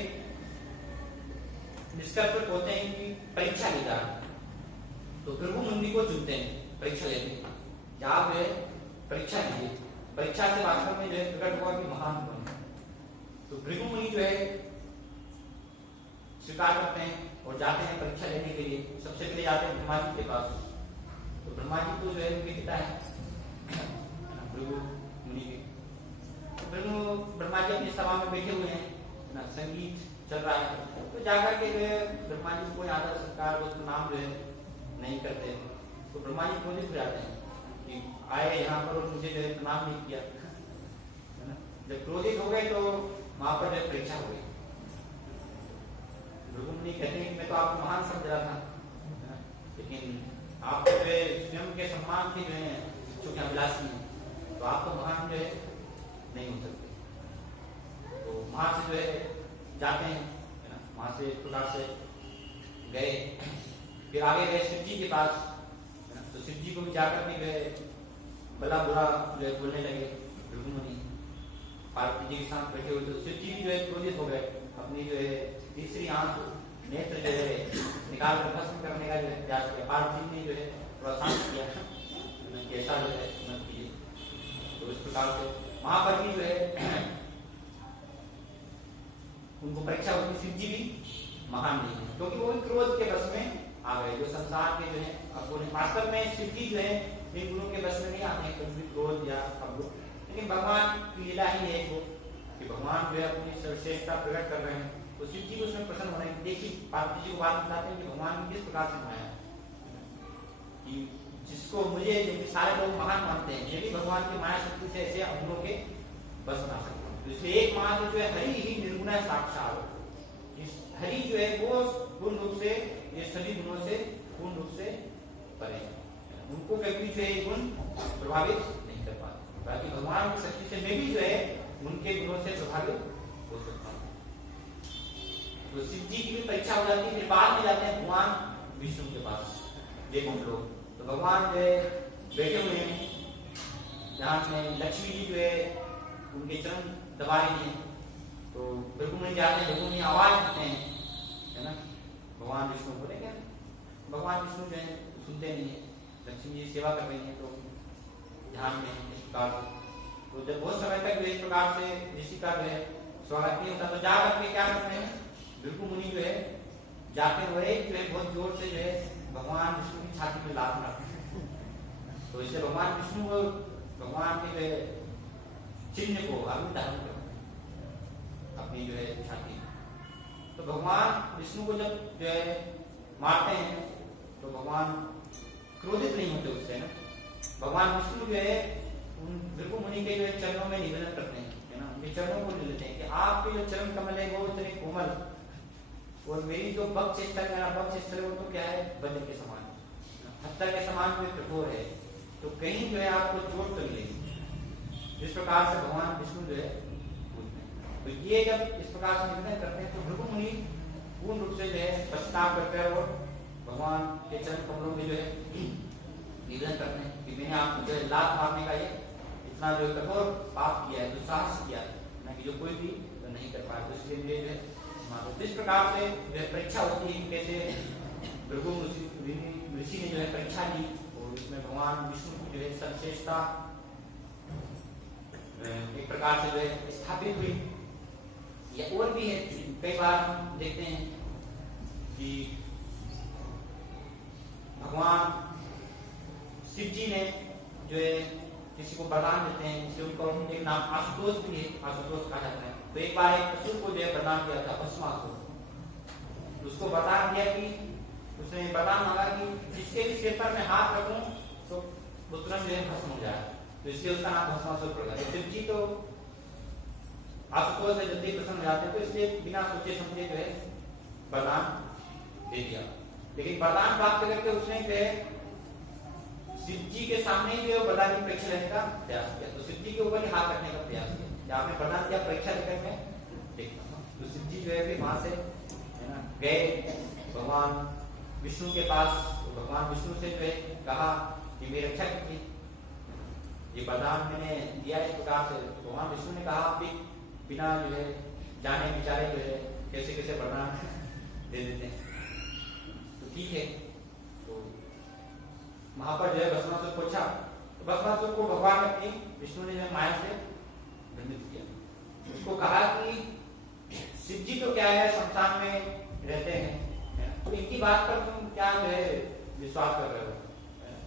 निष्कर्ष पर होते हैं कि परीक्षा ली जा रही। तो भृगु मुनि को चुनते हैं परीक्षा लेने, आप जो है परीक्षा लीजिए, परीक्षा से वास्तव में जो है प्रकट हुआ कि महान कौन है। तो भृगु मुनि जो है स्वीकार करते हैं और जाते हैं परीक्षा लेने के लिए। सबसे पहले जाते हैं ब्रह्मा जी के पास। तो ब्रह्मा जी तो जो है उनके पिता है भृगु मुनि के। तो ब्रह्मा जी अपनी सभा में बैठे हुए हैं ना, संगीत चल रहा है। तो जाकर के जो है ब्रह्मा जी को कोई आदर सत्कार उसका नाम जो है नहीं करते। तो ब्रह्मा जी क्रोधित हो जाते हैं कि आए यहाँ पर और मुझे जो है प्रणाम नहीं किया, है ना। जब क्रोधित हो गए तो वहां पर जो परीक्षा हो गई। भृगु मुनि कहते हैं कि मैं तो आपको महान समझ रहा था, लेकिन आप जो है स्वयं के सम्मान के जो है चूंकि अभिलाषी हैं, तो आप तो महान जो है नहीं हो सकते। तो वहां से जो है जाते हैं, है ना, वहां से एक प्रकार से गए, फिर आगे गए शिव जी के पास, है ना। तो शिव जी को भी जाकर भी गए, भला बुरा जो है बोलने लगे भृगु मुनि पार्वती जी के साथ बैठे हुए। तो शिव जी भी जो है क्रोधित हो गए, अपनी जो है तीसरी आंख नेत्र जो है निकाल कर भस्म करने का जो है प्रयास किया। पार्वती ने जो है प्रोत्साहन किया कि ऐसा जो है मत कीजिए। तो इस प्रकार से वहां पर भी जो है उनको परीक्षा होती। शिव जी भी महान नहीं है, क्योंकि वो क्रोध के बस में आ गए, जो संसार के जो है अब वास्तव में शिव जी जो है इन गुणों के बस में नहीं आते हैं, कभी क्रोध या अवगुण। लेकिन भगवान की लीला ही है वो कि भगवान जो है अपनी सर्वश्रेष्ठता प्रकट कर रहे हैं। तो शिव जी उसमें प्रसन्न हो रहे हैं। देखिए पार्वती जी को बात बताते हैं कि भगवान ने किस प्रकार से माया कि जिसको मुझे जो सारे लोग महान मानते हैं, ये भी भगवान की माया शक्ति से ऐसे अवगुणों के बस बना सकते हैं। तो इसलिए एकमात्र जो है हरि ही निर्गुण है, साक्षात हरि जो है वो पूर्ण रूप से ये सभी गुणों से पूर्ण रूप से परे, उनको कभी जो है गुण प्रभावित नहीं कर पाते। बाकी भगवान की शक्ति से मैं भी जो है उनके गुणों से प्रभावित हो सकता हूँ। तो शिव जी की भी परीक्षा हो जाती है। फिर बाद में जाते हैं भगवान विष्णु के पास, देखो लोग। तो भगवान जो है बैठे हुए हैं, जहाँ में लक्ष्मी जी जो है उनके चरण दबा रही है। तो भृगु मुनि जाते हैं, भृगु मुनि आवाज देते हैं, है ना, भगवान विष्णु को। लेकिन भगवान विष्णु जो है सुनते नहीं है, लक्ष्मी जी सेवा कर रही है तो ध्यान में इस प्रकार से। तो जब बहुत समय तक इस प्रकार से ऋषि का जो है स्वागत नहीं होता, तो जा करके क्या करते हैं भृगु मुनि जो है जाते हुए जो है बहुत जोर से जो है भगवान विष्णु की छाती में लात मारते हैं। तो इससे भगवान विष्णु को भगवान के जो है चिन्ह को अभी धारण करते अपनी जो है छाती। तो भगवान विष्णु को जब जो है मारते हैं तो भगवान क्रोधित नहीं होते उससे ना। भगवान विष्णु जो है उन भृगु मुनि के जो है चरणों में निवेदन करते हैं, है ना, के चरणों को ले लेते हैं कि आपके जो चरण कमल है वो इतने कोमल, और मेरी जो वक्ष स्थल, मेरा वक्ष स्थल वो तो क्या है, वज्र के समान, पत्थर के समान जो कठोर है, तो कहीं जो है आपको चोट तो मिलेगी। जिस प्रकार से भगवान विष्णु जो है तो ये जब इस प्रकार से निवेदन करते हैं तो भृगु मुनि पूर्ण रूप से जो है पश्चाताप करते हैं और भगवान के चरण कमलों में जो है निवेदन करते हैं कि मैंने आप जो है लात मारने का ये इतना जो कठोर पाप किया है, दुस्साहस किया है ना, कि जो कोई भी तो नहीं कर पाया, तो इसलिए मुझे जो है मारो। तो इस प्रकार से जो है परीक्षा होती है, कैसे भृगु ऋषि ने जो है परीक्षा ली और इसमें भगवान विष्णु की जो है सर्वश्रेष्ठता एक प्रकार से जो है स्थापित हुई। या और भी है, कई बार हम देखते हैं कि भगवान शिव जी ने जो है किसी को वरदान देते हैं, जिससे उनको एक नाम आशुतोष भी है, आशुतोष कहा जाता है। तो एक बार एक असुर को जो है वरदान दिया था भस्मासुर, उसको वरदान दिया कि उसने वरदान मांगा कि जिसके भी सिर पर मैं हाथ रखूं तो वो तुरंत जो है भस्म हो जाए, तो इसलिए उसका नाम भस्मासुर पड़ गया। शिव जी तो आशुतोष से जल्दी प्रसन्न हो जाते हैं, तो इसलिए बिना सोचे समझे जो है वरदान दे दिया। लेकिन वरदान प्राप्त करके उसने जो है शिव जी के सामने जो है वरदान की परीक्षा लेने का प्रयास किया, तो शिव जी के ऊपर ही हाथ रखने का प्रयास किया। आपने वरदान दिया, परीक्षा लेकर मैं देखता हूँ। तो शिव जी जो है फिर वहां से है ना गए भगवान विष्णु के पास। तो भगवान विष्णु से जो है कहा कि मेरी रक्षा कीजिए, ये वरदान मैंने दिया इस प्रकार से। भगवान विष्णु ने कहा आप बिना जो है जाने विचारे जो है कैसे कैसे वरदान दे देते हैं, तो ठीक है। तो वहां पर जो है भस्मासुर पूछा, तो भस्मासुर को भगवान ने अपनी विष्णु ने जो माया से दंडित किया। उसको कहा कि शिव जी तो क्या है शमशान में रहते हैं, तो इनकी बात पर तुम क्या जो है विश्वास कर रहे हो।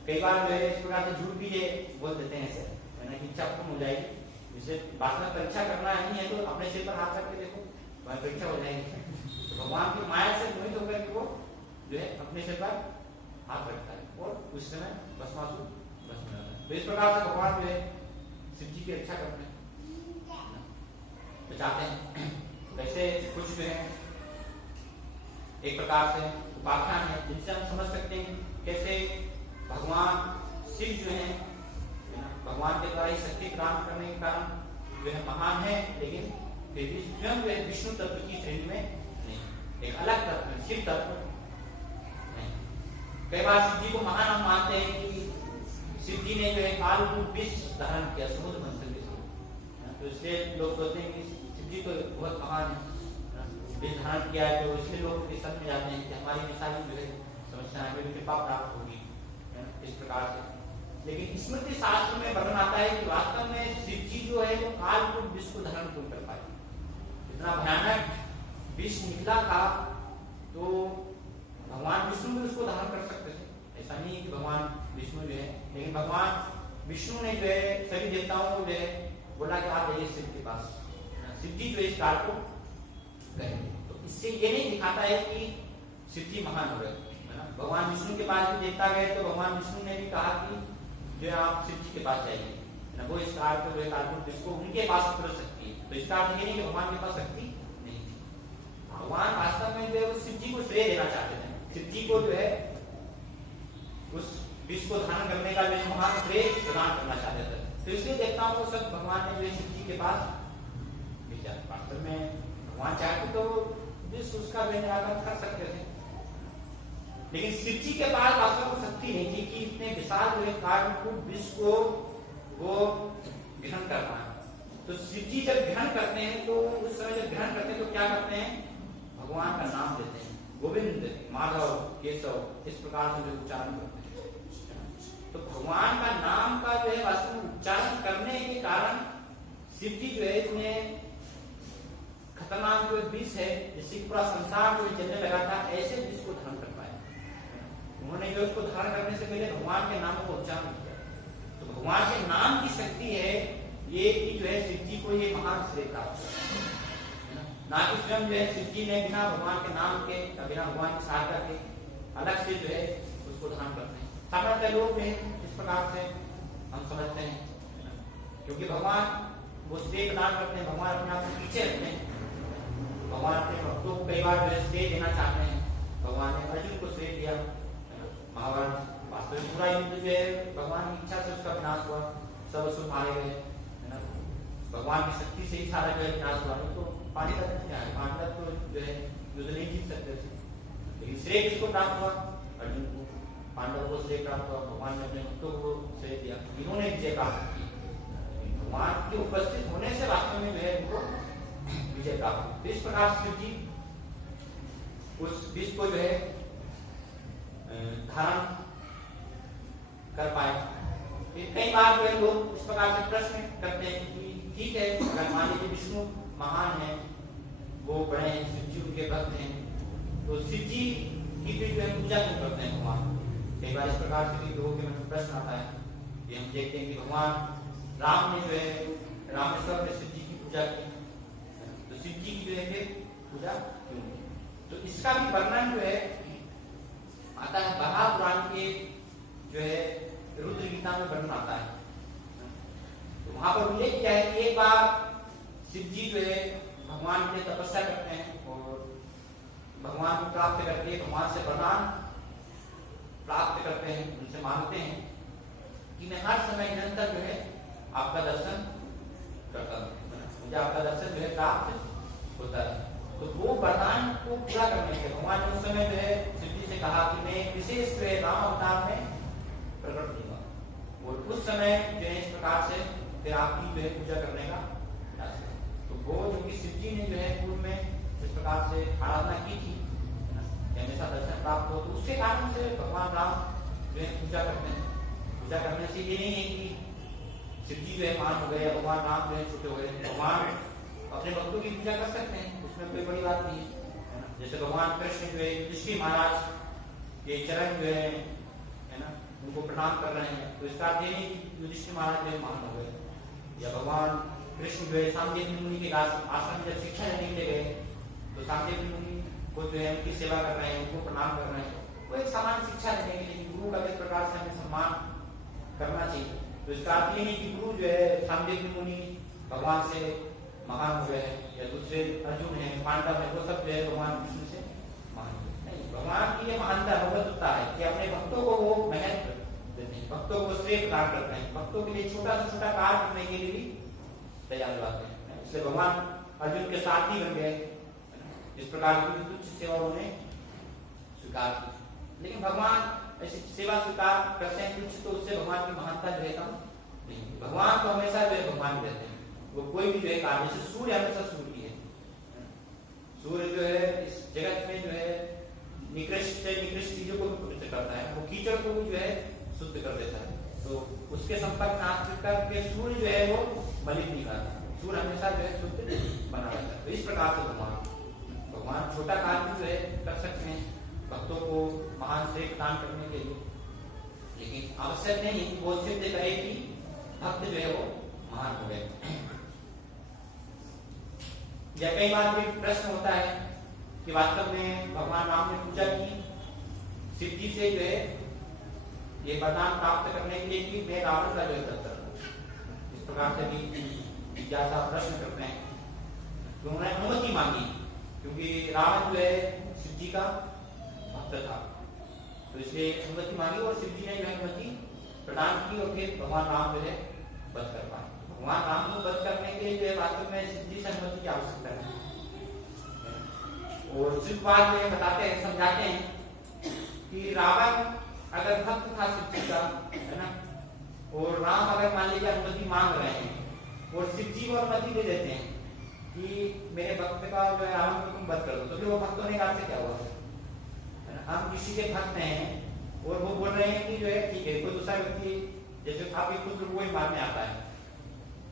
कई बार जो है इस प्रकार से झूठ भी ये बोल देते हैं ऐसे, है ना, कि इच्छा पूर्ण हो जाएगी। जिसे बाद में परीक्षा करना नहीं है तो अपने सिर पर हाथ रख के देखो, वह परीक्षा हो जाएगी। तो भगवान की माया से मोहित होकर के वो जो है अपने सिर पर हाथ रखता है और उस समय भस्मासुर भस्म जाता है। तो इस प्रकार से भगवान जो है शिव जी की रक्षा करते हैं, बचाते हैं। वैसे कुछ जो है एक प्रकार से उपाख्यान है जिनसे हम समझ सकते हैं कैसे भगवान शिव जो है भगवान के द्वारा ही शक्ति प्रदान करने के कारण जो है महान है, लेकिन फिर भी स्वयं जो है विष्णु तत्व की श्रेणी में नहीं, एक अलग तत्व शिव तत्व नहीं। कई बार शिव जी को महान हम मानते हैं कि शिव जी ने जो है काल रूप विष धारण किया समुद्र मंथन के समय, तो इसलिए लोग सोचते हैं कि शिव जी तो बहुत महान है, विष धारण किया है, तो इसलिए लोग इस में जाते हैं कि हमारी विशाल जो है समस्या कृपा प्राप्त होगी इस प्रकार से। लेकिन स्मृति शास्त्र में वर्णन आता है कि वास्तव में शिव जी जो है वो काल रूप विष को धारण क्यों कर पाए। इतना भयानक विष निकला था तो भगवान विष्णु भी उसको धारण कर सकते थे, ऐसा नहीं है कि भगवान विष्णु जो है, लेकिन भगवान विष्णु ने जो है सभी देवताओं को जो है बोला कि आप जाइए शिव के पास, शिव जी जो इस कार्य को करेंगे। तो इससे ये नहीं दिखाता है कि शिव जी महान हो गए, है ना। भगवान विष्णु के पास भी देवता गए तो भगवान विष्णु ने भी कहा कि जो है आप शिव जी के पास जाइए, ना वो इस कार्य को जो है कार्य जिसको उनके पास कर सकती है। तो इसका अर्थ ये नहीं कि भगवान के पास शक्ति नहीं थी, भगवान वास्तव में जो है शिव जी को श्रेय देना चाहते थे, शिव जी को जो है उस विष को धारण करने का जो महान श्रेय प्रदान करना चाहते थे। तो इसलिए देवताओं को सब भगवान ने जो है शिव जी के पास भेजा। वास्तव में भगवान चाहते तो विष उसका निराकरण कर सकते थे, लेकिन शिव जी के पास वास्तव में शक्ति नहीं थी कि इतने विशाल जो है कार्य को विष को वो ग्रहण करना है। तो शिव जी जब ग्रहण करते हैं तो उस समय जब ग्रहण करते हैं तो क्या करते हैं, भगवान का नाम लेते हैं, गोविंद माधव केशव, इस प्रकार से जो उच्चारण करते हैं। तो भगवान का नाम का जो है वास्तव में उच्चारण करने के कारण शिव जी जो है इतने खतरनाक जो विष है जिससे पूरा संसार जो जलने लगा था, ऐसे विष को धारण कर पाए। उन्होंने जो उसको धारण करने से पहले भगवान के नाम को उच्चारण किया। तो भगवान के नाम की शक्ति है ये कि जो है शिव जी को ये महान श्रेय प्राप्त है ना कि स्वयं जो है शिव जी ने बिना भगवान के नाम के बिना भगवान की सहायता के अलग से जो है उसको धारण करते हैं। सामान्यतः लोग इस प्रकार से हम समझते हैं, क्योंकि भगवान वो श्रेय प्रदान करते हैं, भगवान अपने आप को पीछे रखते हैं। भगवान अपने भक्तों को कई बार जो है श्रेय देना चाहते हैं। भगवान ने अर्जुन को श्रेय दिया, महाभारत वास्तविक पूरा युद्ध जो है भगवान की इच्छा से उसका विनाश हुआ, सब असुर मारे गए, है ना। भगवान की शक्ति से ही सारा जो है विनाश हुआ। नहीं तो पांडव क्या है, पांडव तो जो है युद्ध नहीं जीत सकते थे। लेकिन श्रेय किसको प्राप्त हुआ? अर्जुन को। पांडव को श्रेय प्राप्त हुआ, भगवान ने अपने भक्तों को श्रेय दिया, इन्होंने विजय प्राप्त की। भगवान के उपस्थित होने से वास्तव में जो है उनको विजय प्राप्त। तो इस प्रकार शिव जी उस विष को जो है धारण कर पाए। कई बार जो है लोग इस प्रकार से प्रश्न करते हैं कि ठीक है, अगर मान लीजिए विष्णु महान है, वो बड़े हैं, शिव जी उनके भक्त हैं, तो शिव जी की भी जो है पूजा क्यों करते हैं भगवान? कई बार इस प्रकार से लोगों के मन में प्रश्न आता है कि हम देखते हैं कि भगवान राम ने जो है रामेश्वर में शिव जी की पूजा की, तो शिव जी की जो है फिर पूजा क्यों की? तो इसका भी वर्णन जो है आता है महापुराण के जो है रुद्र गीता में वर्णन आता है। तो वहां पर उल्लेख किया है कि एक बार शिव जी जो है भगवान के तपस्या करते हैं और भगवान को प्राप्त करके भगवान से वरदान प्राप्त करते हैं, उनसे मांगते हैं कि मैं हर समय निरंतर जो है आपका दर्शन करता हूँ, मुझे आपका दर्शन जो है प्राप्त होता है। तो वो वरदान को पूरा करने के भगवान ने उस समय जो है शिव जी से कहा कि मैं विशेष जो है राम अवतार में प्रकट दूंगा, और उस समय जो है इस प्रकार से फिर आपकी जो है पूजा करने का प्रयास किया। तो वो जो कि शिव जी ने जो है पूर्व में इस प्रकार से आराधना की थी, हमेशा दर्शन प्राप्त हो, तो उसके कारण से भगवान राम जो है पूजा करते हैं। पूजा करने से ये नहीं है कि शिव जी जो है महान हो गए या भगवान राम जो है छोटे हो गए। भगवान अपने भक्तों की पूजा कर सकते हैं, उसमें कोई बड़ी बात नहीं है ना। जैसे भगवान कृष्ण जो है युधिष्ठिर महाराज के चरण जो है ना उनको प्रणाम कर रहे हैं, तो इसका अर्थ ये नहीं कि युधिष्ठिर महाराज जो है महान हो गए। या भगवान कृष्ण जो है सामदेव मुनि के आश्रम में जब शिक्षा देने के लिए गए, तो सामदेव मुनि को जो है उनकी सेवा कर रहे हैं, उनको प्रणाम कर रहे हैं, वो एक सामान्य शिक्षा देने के लिए गुरु का किस प्रकार से हमें सम्मान करना चाहिए। तो इसका अर्थ ये नहीं कि गुरु जो है सामदेव मुनि भगवान से महान हो गए या दूसरे अर्जुन है, पांडव है, वो सब जो है भगवान विष्णु से महान नहीं। भगवान की ये महानता भगवतता है कि अपने भक्तों को वो महत्व देते हैं, भक्तों को श्रेय प्रदान करते हैं, भक्तों के लिए छोटा से छोटा कार्य करने के लिए भी तैयार रहते हैं। इसलिए भगवान अर्जुन के साथ ही बन गए, इस प्रकार की तुच्छ सेवा उन्होंने स्वीकार की। लेकिन भगवान ऐसी सेवा स्वीकार करते हैं तुच्छ, तो उससे भगवान की महानता जो है कम नहीं। भगवान तो हमेशा जो है भगवान रहते हैं, वो कोई भी जो है कार्य, जैसे सूर्य हमेशा सूर्य ही है। सूर्य जो है इस जगत में जो है निकृष्ट से निकृष्ट चीजों को भी पवित्र करता है, वो कीचड़ को भी जो है शुद्ध कर देता है। तो उसके संपर्क में आकर के सूर्य जो है वो मलिन नहीं करता, सूर्य हमेशा जो है शुद्ध बना रहता है। तो इस प्रकार से भगवान छोटा कार्य जो है कर सकते हैं भक्तों को महान श्रेय प्रदान करने के लिए, लेकिन आवश्यक नहीं कि वो सिद्ध करे कि भक्त जो है वो महान हो गए। या कई बार भी प्रश्न होता है कि वास्तव में भगवान राम ने पूजा की, शिव जी से जो है ये वरदान प्राप्त करने के लिए कि मैं रावण का जो है वध करूं। इस प्रकार से भी जिज्ञासा प्रश्न करते हैं। तो उन्होंने अनुमति मांगी, क्योंकि रावण जो है शिव जी का भक्त था, तो इसलिए अनुमति मांगी और शिव जी ने जो अनुमति प्रदान की, और फिर भगवान राम जो है वध कर पाए। भगवान राम को वध करने के लिए जो है वास्तव में शिव जी से अनुमति की आवश्यकता है। और शिव पाद में बताते हैं, समझाते हैं कि रावण अगर भक्त था शिव जी का, है ना, और राम अगर मान लीजिए अनुमति मांग रहे हैं और शिव जी को अनुमति दे देते हैं कि मेरे भक्त का जो है रावण को तुम वध कर दो, तो फिर वो भक्त होने का क्या हुआ? हम किसी के भक्त हैं और वो बोल रहे हैं कि जो है ठीक है, कोई दूसरा व्यक्ति जैसे आपके पुत्र को ही मारने आता है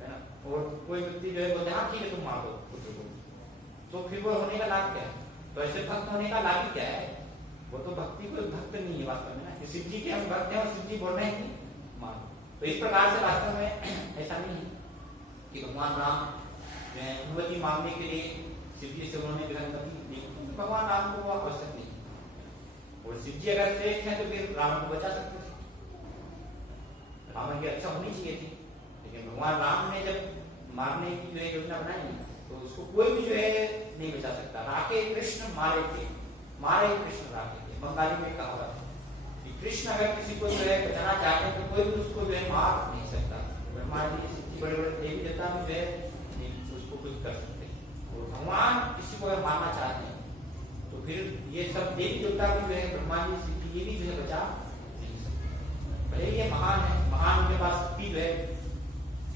ना, और कोई व्यक्ति जो है बोलते हैं हाँ ठीक है तुम मार दो पुत्र को, तो फिर वो होने का लाभ क्या है? तो ऐसे भक्त होने का लाभ क्या है? वो तो भक्ति कोई भक्त नहीं है वास्तव में ना, शिव जी के हम भक्त हैं और शिव जी बोल रहे हैं कि मार। तो इस प्रकार से वास्तव में ऐसा नहीं है कि भगवान राम अनुमति मांगने के लिए शिव जी से उन्होंने अनुमति दी, भगवान राम को वो आवश्यक नहीं। और शिव जी अगर श्रेष्ठ है तो फिर रावण को बचा सकते थे, रावण की रक्षा होनी चाहिए थी। लेकिन भगवान राम ने जब मारने की जो है योजना बनाई, तो उसको कोई भी जो है नहीं बचा सकता। राखे कृष्ण मारे थे, मारे कृष्ण राखे थे, बंगाली में कहावत है कि कृष्ण अगर किसी को जो है बचाना चाहते हैं तो कोई भी उसको जो है मार नहीं सकता। ब्रह्मा जी जैसे बड़े बड़े देवी देवता भी जो है उसको कुछ कर सकते, और भगवान किसी को अगर मारना चाहते हैं तो फिर ये सब देवी देवता भी जो है ब्रह्मा जी ये भी जो है बचा नहीं सकते। भले ये महान है, महान उनके पास शक्ति जो है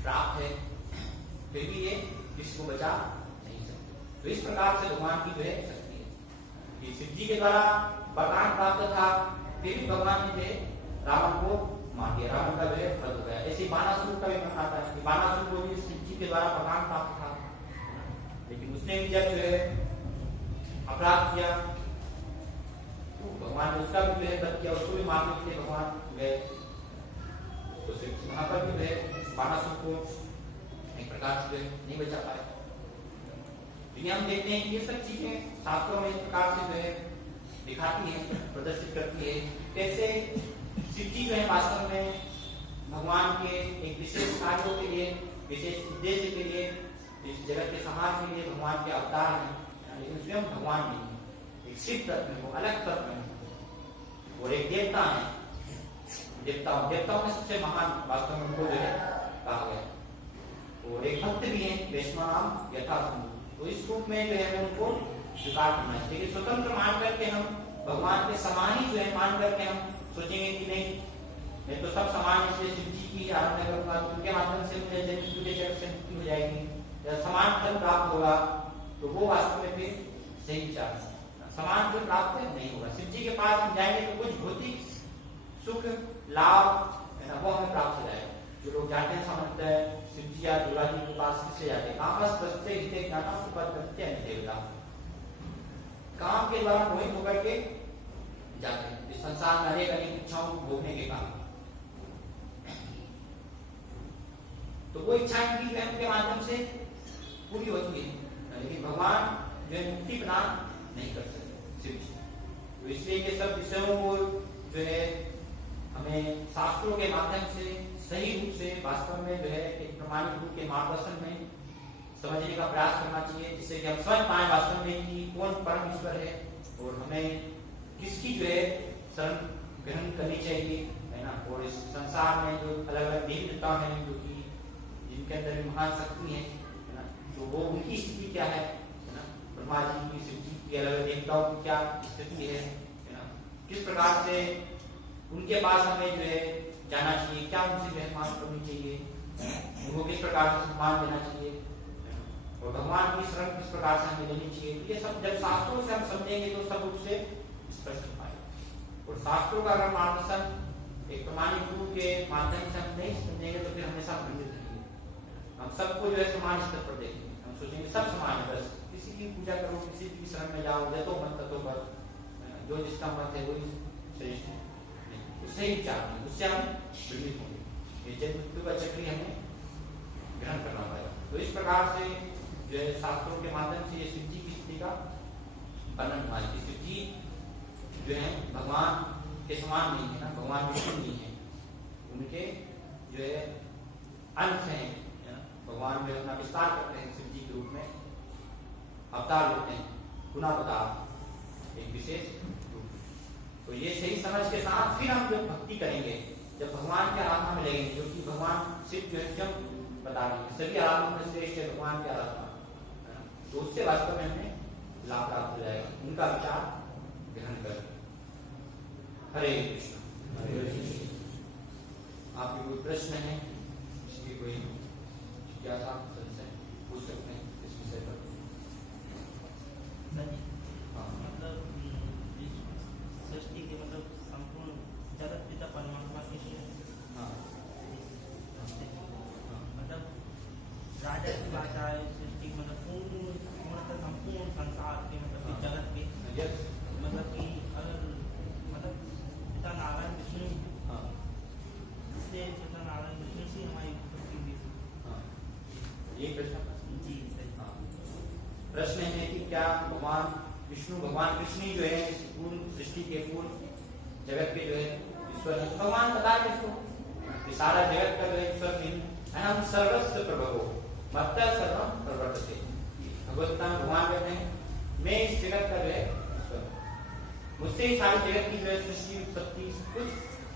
प्राप्त है, फिर भी ये किसी को बचा नहीं सकते। तो इस प्रकार से भगवान की जो है शक्ति है कि शिव जी के द्वारा वरदान प्राप्त था, फिर भी भगवान ने जो है रावण को मार दिया, रावण का जो है वध हो गया। ऐसे बाणासुर का भी प्रश्न आता है कि बाणासुर को भी शिव जी के द्वारा वरदान प्राप्त था, लेकिन उसने भी जब जो है अपराध किया तो भगवान ने उसका भी जो है वध किया, उसको भी मारने के लिए भगवान गए। तो वहां पर भी जो है बाणासुर को एक प्रकार से जो है नहीं बचा पाए। तो हम देखते हैं कि ये सब चीजें शास्त्रों में इस प्रकार से जो है दिखाती है, प्रदर्शित करती है कैसे शिव जी जो है वास्तव में भगवान के एक विशेष कार्यों के लिए, विशेष उद्देश्य के लिए, इस जगत के समाज के लिए भगवान के अवतार हैं, लेकिन स्वयं भगवान नहीं है, एक शिव तत्व में, वो अलग तत्व में, और एक देवता है। देवताओं में सबसे महान वास्तव में उनको जो है कहा गया, और एक भक्त भी है वैष्णव यथासंभव। तो इस रूप में जो है उनको स्वीकार करना है, लेकिन स्वतंत्र मान करके हम भगवान के समान ही जो है मान करके हम सोचेंगे कि नहीं मैं तो सब समान, इसलिए शिव जी की आराधना करूंगा, उनके माध्यम से मुझे जगत से मुक्ति हो जाएगी, या समान फल प्राप्त होगा, तो वो वास्तव में फिर सही विचार है। समान फल प्राप्त नहीं होगा। शिव जी के पास हम जाएंगे तो कुछ भौतिक सुख लाभ वो हमें प्राप्त हो जाएगा। जो लोग जाते हैं सामान्यतः शिव जी या दुर्गा जी के पास किससे जाते हैं? काम बस बसते हिते ज्ञाना सुपद करते हैं देवता, काम के द्वारा मोहित होकर के जाते हैं इस संसार में अनेक अनेक इच्छाओं को भोगने के कारण। तो वो इच्छा इनकी प्रेम के माध्यम से पूरी होती है, लेकिन भगवान जो है मुक्ति प्रदान नहीं कर सकते शिव जी। तो इसलिए ये सब विषयों को जो है हमें शास्त्रों के माध्यम से सही रूप से वास्तव में जो है एक प्रमाणिक रूप के मार्गदर्शन में समझने का प्रयास करना चाहिए, जिससे कि हम समझ पाए वास्तव में कि कौन परम ईश्वर है और हमें किसकी जो है शरण ग्रहण करनी चाहिए, है ना। और इस संसार में जो अलग अलग देवी देवता हैं जो कि जिनके अंदर महान शक्ति है ना, तो वो उनकी स्थिति क्या है ना, ब्रह्मा जी की, शिव जी की, अलग अलग देवताओं की क्या स्थिति है ना, किस प्रकार से उनके पास हमें जो है जाना चाहिए, क्या उनसे जो है मांग करनी चाहिए, उनको किस प्रकार से सम्मान देना चाहिए, और भगवान की शरण किस प्रकार से हमें लेनी चाहिए। ये सब जब शास्त्रों से हम समझेंगे तो सब रूप से स्पष्ट हो पाएगा। और शास्त्रों का अगर मार्गदर्शन एक प्रमाणिक रूप के माध्यम से हम नहीं समझेंगे तो फिर हमेशा भ्रमित रहेंगे। हम सबको जो है समान स्तर पर देखेंगे, हम सोचेंगे सब समान है, बस किसी की पूजा करो, किसी की शरण में जाओ, जतो मत ततो मत, जो जिसका मत है वही श्रेष्ठ है, उससे ही विचार नहीं, उससे हम भ्रमित होंगे। जन्म मृत्यु का चक्र हमें ग्रहण करना पड़ेगा। तो इस प्रकार से जो है शास्त्रों के माध्यम से ये शिव जी की स्थिति का वर्णन हुआ है। शिव जी जो है भगवान के समान नहीं है ना, भगवान विष्णु नहीं है, उनके जो है अंश हैं, भगवान में अपना विस्तार करते हैं शिव जी के रूप में अवतार होते हैं, गुणावतार एक विशेष रूप। तो ये सही समझ के साथ फिर हम जब भक्ति करेंगे, जब भगवान की आराधना में लगेंगे, जो कि भगवान शिव जो है स्वयं बता रहे हैं सभी आराधना में श्रेष्ठ है भगवान की आराधना, तो उससे वास्तव में हमें लाभ प्राप्त हो जाएगा। उनका विचार ग्रहण कर। हरे कृष्ण। आपके कोई प्रश्न है, इसकी कोई जिज्ञासा संशय पूछ सकते हैं इस विषय पर। मतलब सृष्टि के मतलब संपूर्ण जगत पिता परमात्मा के लिए मतलब राजा की भाषा है सृष्टि, मतलब पूर्णतः संपूर्ण संसार के मतलब जगत के मतलब कि अगर मतलब पिता नारायण विष्णु से पिता नारायण विष्णु से हमारी उत्पत्ति हुई। ये प्रश्न जी सही। प्रश्न है कि क्या भगवान विष्णु, भगवान कृष्ण जो है इस पूर्ण सृष्टि के पूर्ण जगत के जो है ईश्वर है। भगवान बताए इसको सारा जगत का जो है ईश्वर है, हम सर्वस्व प्रभु मत्तः सर्वं प्रवर्तते। भगवत नाम भगवान कहते हैं मैं इस जगत का जो है ईश्वर हूं, मुझसे ही सारी जगत की जो है सृष्टि उत्पत्ति सब कुछ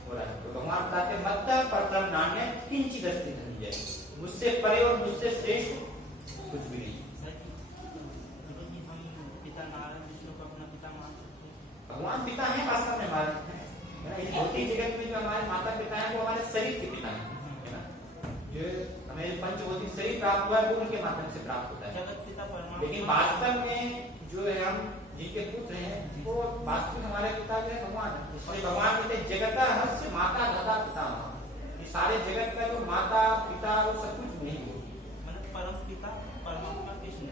हो रहा है। तो भगवान बताते हैं मत्तः परतरं नान्यं किंचित् अस्ति धनंजय, मुझसे परे और मुझसे श्रेष्ठ कुछ भी नहीं। हम पिता नारायण विष्णु को अपना पिता मान सकते हैं। भगवान पिता है वास्तव में हमारे, इस भौतिक जगत में जो हमारे माता पिता हैं वो हमारे शरीर के पिता हैं, है ना। जो हमें पंचभौतिक शरीर प्राप्त हुआ है वो उनके माध्यम से प्राप्त होता है, जगत पिता परमात्मा। लेकिन वास्तव में जो है हम जिनके पुत्र हैं वो वास्तविक हमारे पिता जो है भगवान है। और भगवान कहते हैं जगता हस्य माता दाता पिता, ये सारे जगत का जो माता पिता वो सब कुछ नहीं है, मतलब परम पिता परमात्मा कृष्ण।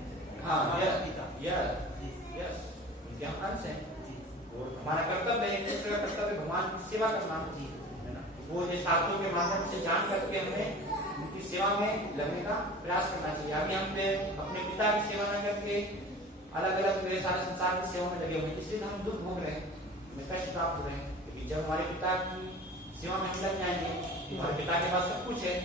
हाँ परम पिता। यस उनके हम अंश हैं। और हमारा कर्तव्य है, पुत्र का कर्तव्य भगवान की सेवा करना, है ना। वो जो शास्त्रों के माध्यम से जान करके हमें उनकी सेवा में लगने का प्रयास करना चाहिए। अभी हम अपने पिता की सेवा न करके अलग अलग सारे संसार की सेवा में लगे हुए हैं, इसलिए हम दुख भोग रहे हैं, हमें कष्ट प्राप्त हो रहे हैं। क्योंकि जब हमारे पिता की सेवा में हम लग जाएंगे, हमारे पिता के पास सब कुछ है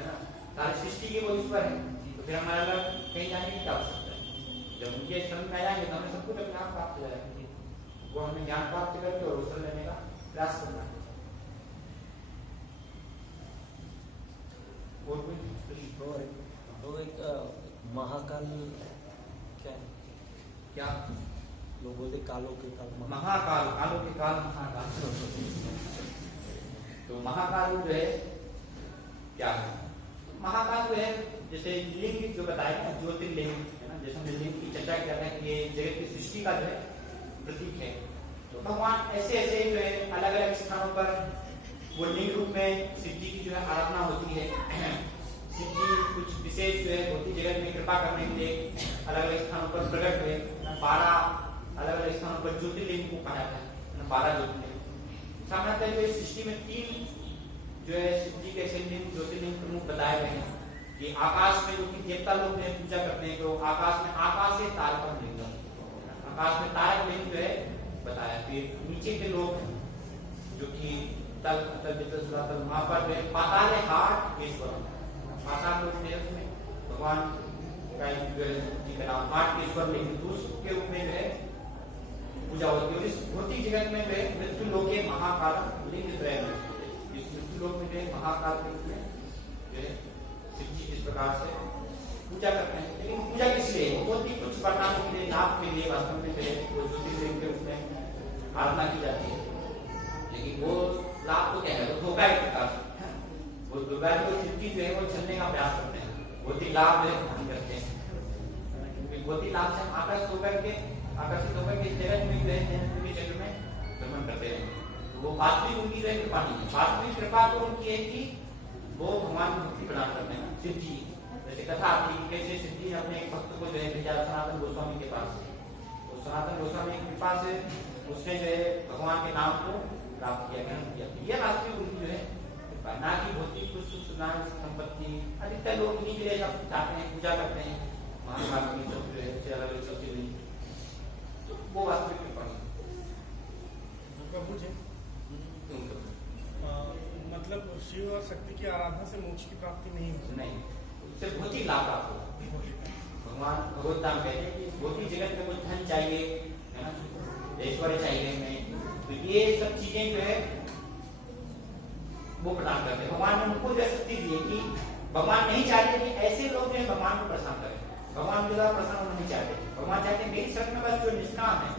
ना, सारी सृष्टि के वो ईश्वर है, तो फिर हमारा अलग कहीं जाने की क्या आवश्यकता है। जब उनके शरण में आएंगे तो हमें सब कुछ अपने आप प्राप्त हो जाएगा। वो हमें ज्ञान प्राप्त करके और अवसर लेने का प्रयास करना है। और कोई तो एक महाकाल क्या लोग बोलते कालों के काल महाकाल, कालों के काल महाकाल। तो महाकाल जो है क्या है? महाकाल जो है जैसे लिंग जो बताया ना, ज्योतिर्लिंग है ना, जैसे हमने लिंग की चर्चा किया था कि ये जगत की सृष्टि का जो है प्रतीक है। तो भगवान ऐसे ऐसे जो है अलग अलग स्थानों पर वो लिंग रूप में शिव जी की जो है आराधना होती है। शिव जी कुछ विशेष जो है भौतिक जगत में कृपा करने के लिए अलग अलग स्थानों पर प्रकट हुए। 12 अलग अलग स्थानों पर ज्योतिर्लिंग को कहा जाता है, 12 ज्योतिर्लिंग। सामान्यतः जो सृष्टि में 3 जो है शिव जी के लिंग ज्योतिर्लिंग प्रमुख बताए गए हैं कि आकाश में जो कि देवता लोग जो है पूजा करते हैं, तो आकाश में आकाश से तारकम लिंगम, आकाश में तारक लिंग जो है बताया। फिर नीचे के लोग जो कि तल वहां पर जो है पाताल हाट ईश्वर, पाताल लोग में भगवान का जो है जी का नाम हाट ईश्वर लिंग के रूप में जो है पूजा होती है। इस भौतिक जगत में जो है मृत्यु लोक के महाकाल लिंग जो है, इस मृत्यु लोक में जो है महाकाल लिंग में जो है शिव जी इस प्रकार से पूजा करते हैं। लेकिन पूजा किस लिए? भौतिक कुछ वरदानों के लिए, लाभ के लिए वास्तव में जो है वो ज्योतिर्लिंग के रूप में आराधना की जाती है। लेकिन वो लाभ तो क्या है, वो धोखा एक प्रकार से, वो दुर्गा जी को शिव जी जो है वो छलने का प्रयास करते हैं, भौतिक लाभ जो है हानि करते हैं। क्योंकि भौतिक लाभ से हम आकर्षित होकर के इस जगत में जो है उनके चक्र में भ्रमण करते हैं। तो वो वास्तविक उनकी जो है कृपा नहीं है। वास्तविक कृपा तो उनकी है कि वो भगवान को मुक्ति प्रदान करते हैं। शिव जी जैसे कथा आती है कैसे शिव जी ने अपने एक भक्त को जो है भेजा सनातन गोस्वामी के पास। तो सनातन गोस्वामी की कृपा से उसने जो है भगवान के नाम को प्राप्त किया, ग्रहण किया। यह वास्तविक उनकी जो है कृपा, ना कि भौतिक कुछ संपत्ति। अधिकतर लोग इन्हीं के लिए सब चाहते हैं, पूजा करते हैं महाकाल की जो है अलग अलग चलती हुई, तो वो वास्तविक कृपा नहीं। मतलब शिव और शक्ति की आराधना से मोक्ष की प्राप्ति नहीं होती? नहीं, उससे भौतिक लाभ प्राप्त होगा। भगवान भगवत नाम कहते हैं कि भौतिक जगत में कुछ धन चाहिए, है ना, ऐश्वर्य चाहिए हमें, तो ये सब चीजें जो है वो प्रदान करते हैं। भगवान ने उनको जो शक्ति दी है कि भगवान नहीं चाहते कि ऐसे लोग जो है भगवान को प्रसन्न करें। भगवान के द्वारा प्रसन्न नहीं चाहते। भगवान चाहते हैं मेरी शरण में बस जो निष्काम है,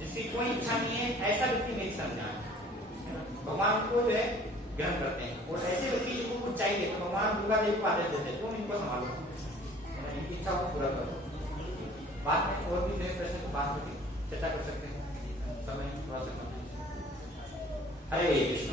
जिसकी कोई इच्छा नहीं है, ऐसा व्यक्ति मेरी शरण में आए। भगवान को जो है ग्रहण करते हैं। और ऐसे व्यक्ति जिनको कुछ चाहिए तो भगवान दुर्गा देवी को आदेश देते हैं तुम इनको संभालो, इनकी इच्छा को पूरा करो। बाद में और भी प्रश्न बात होगी, चर्चा कर सकते हैं, समय थोड़ा सा। हरे कृष्ण।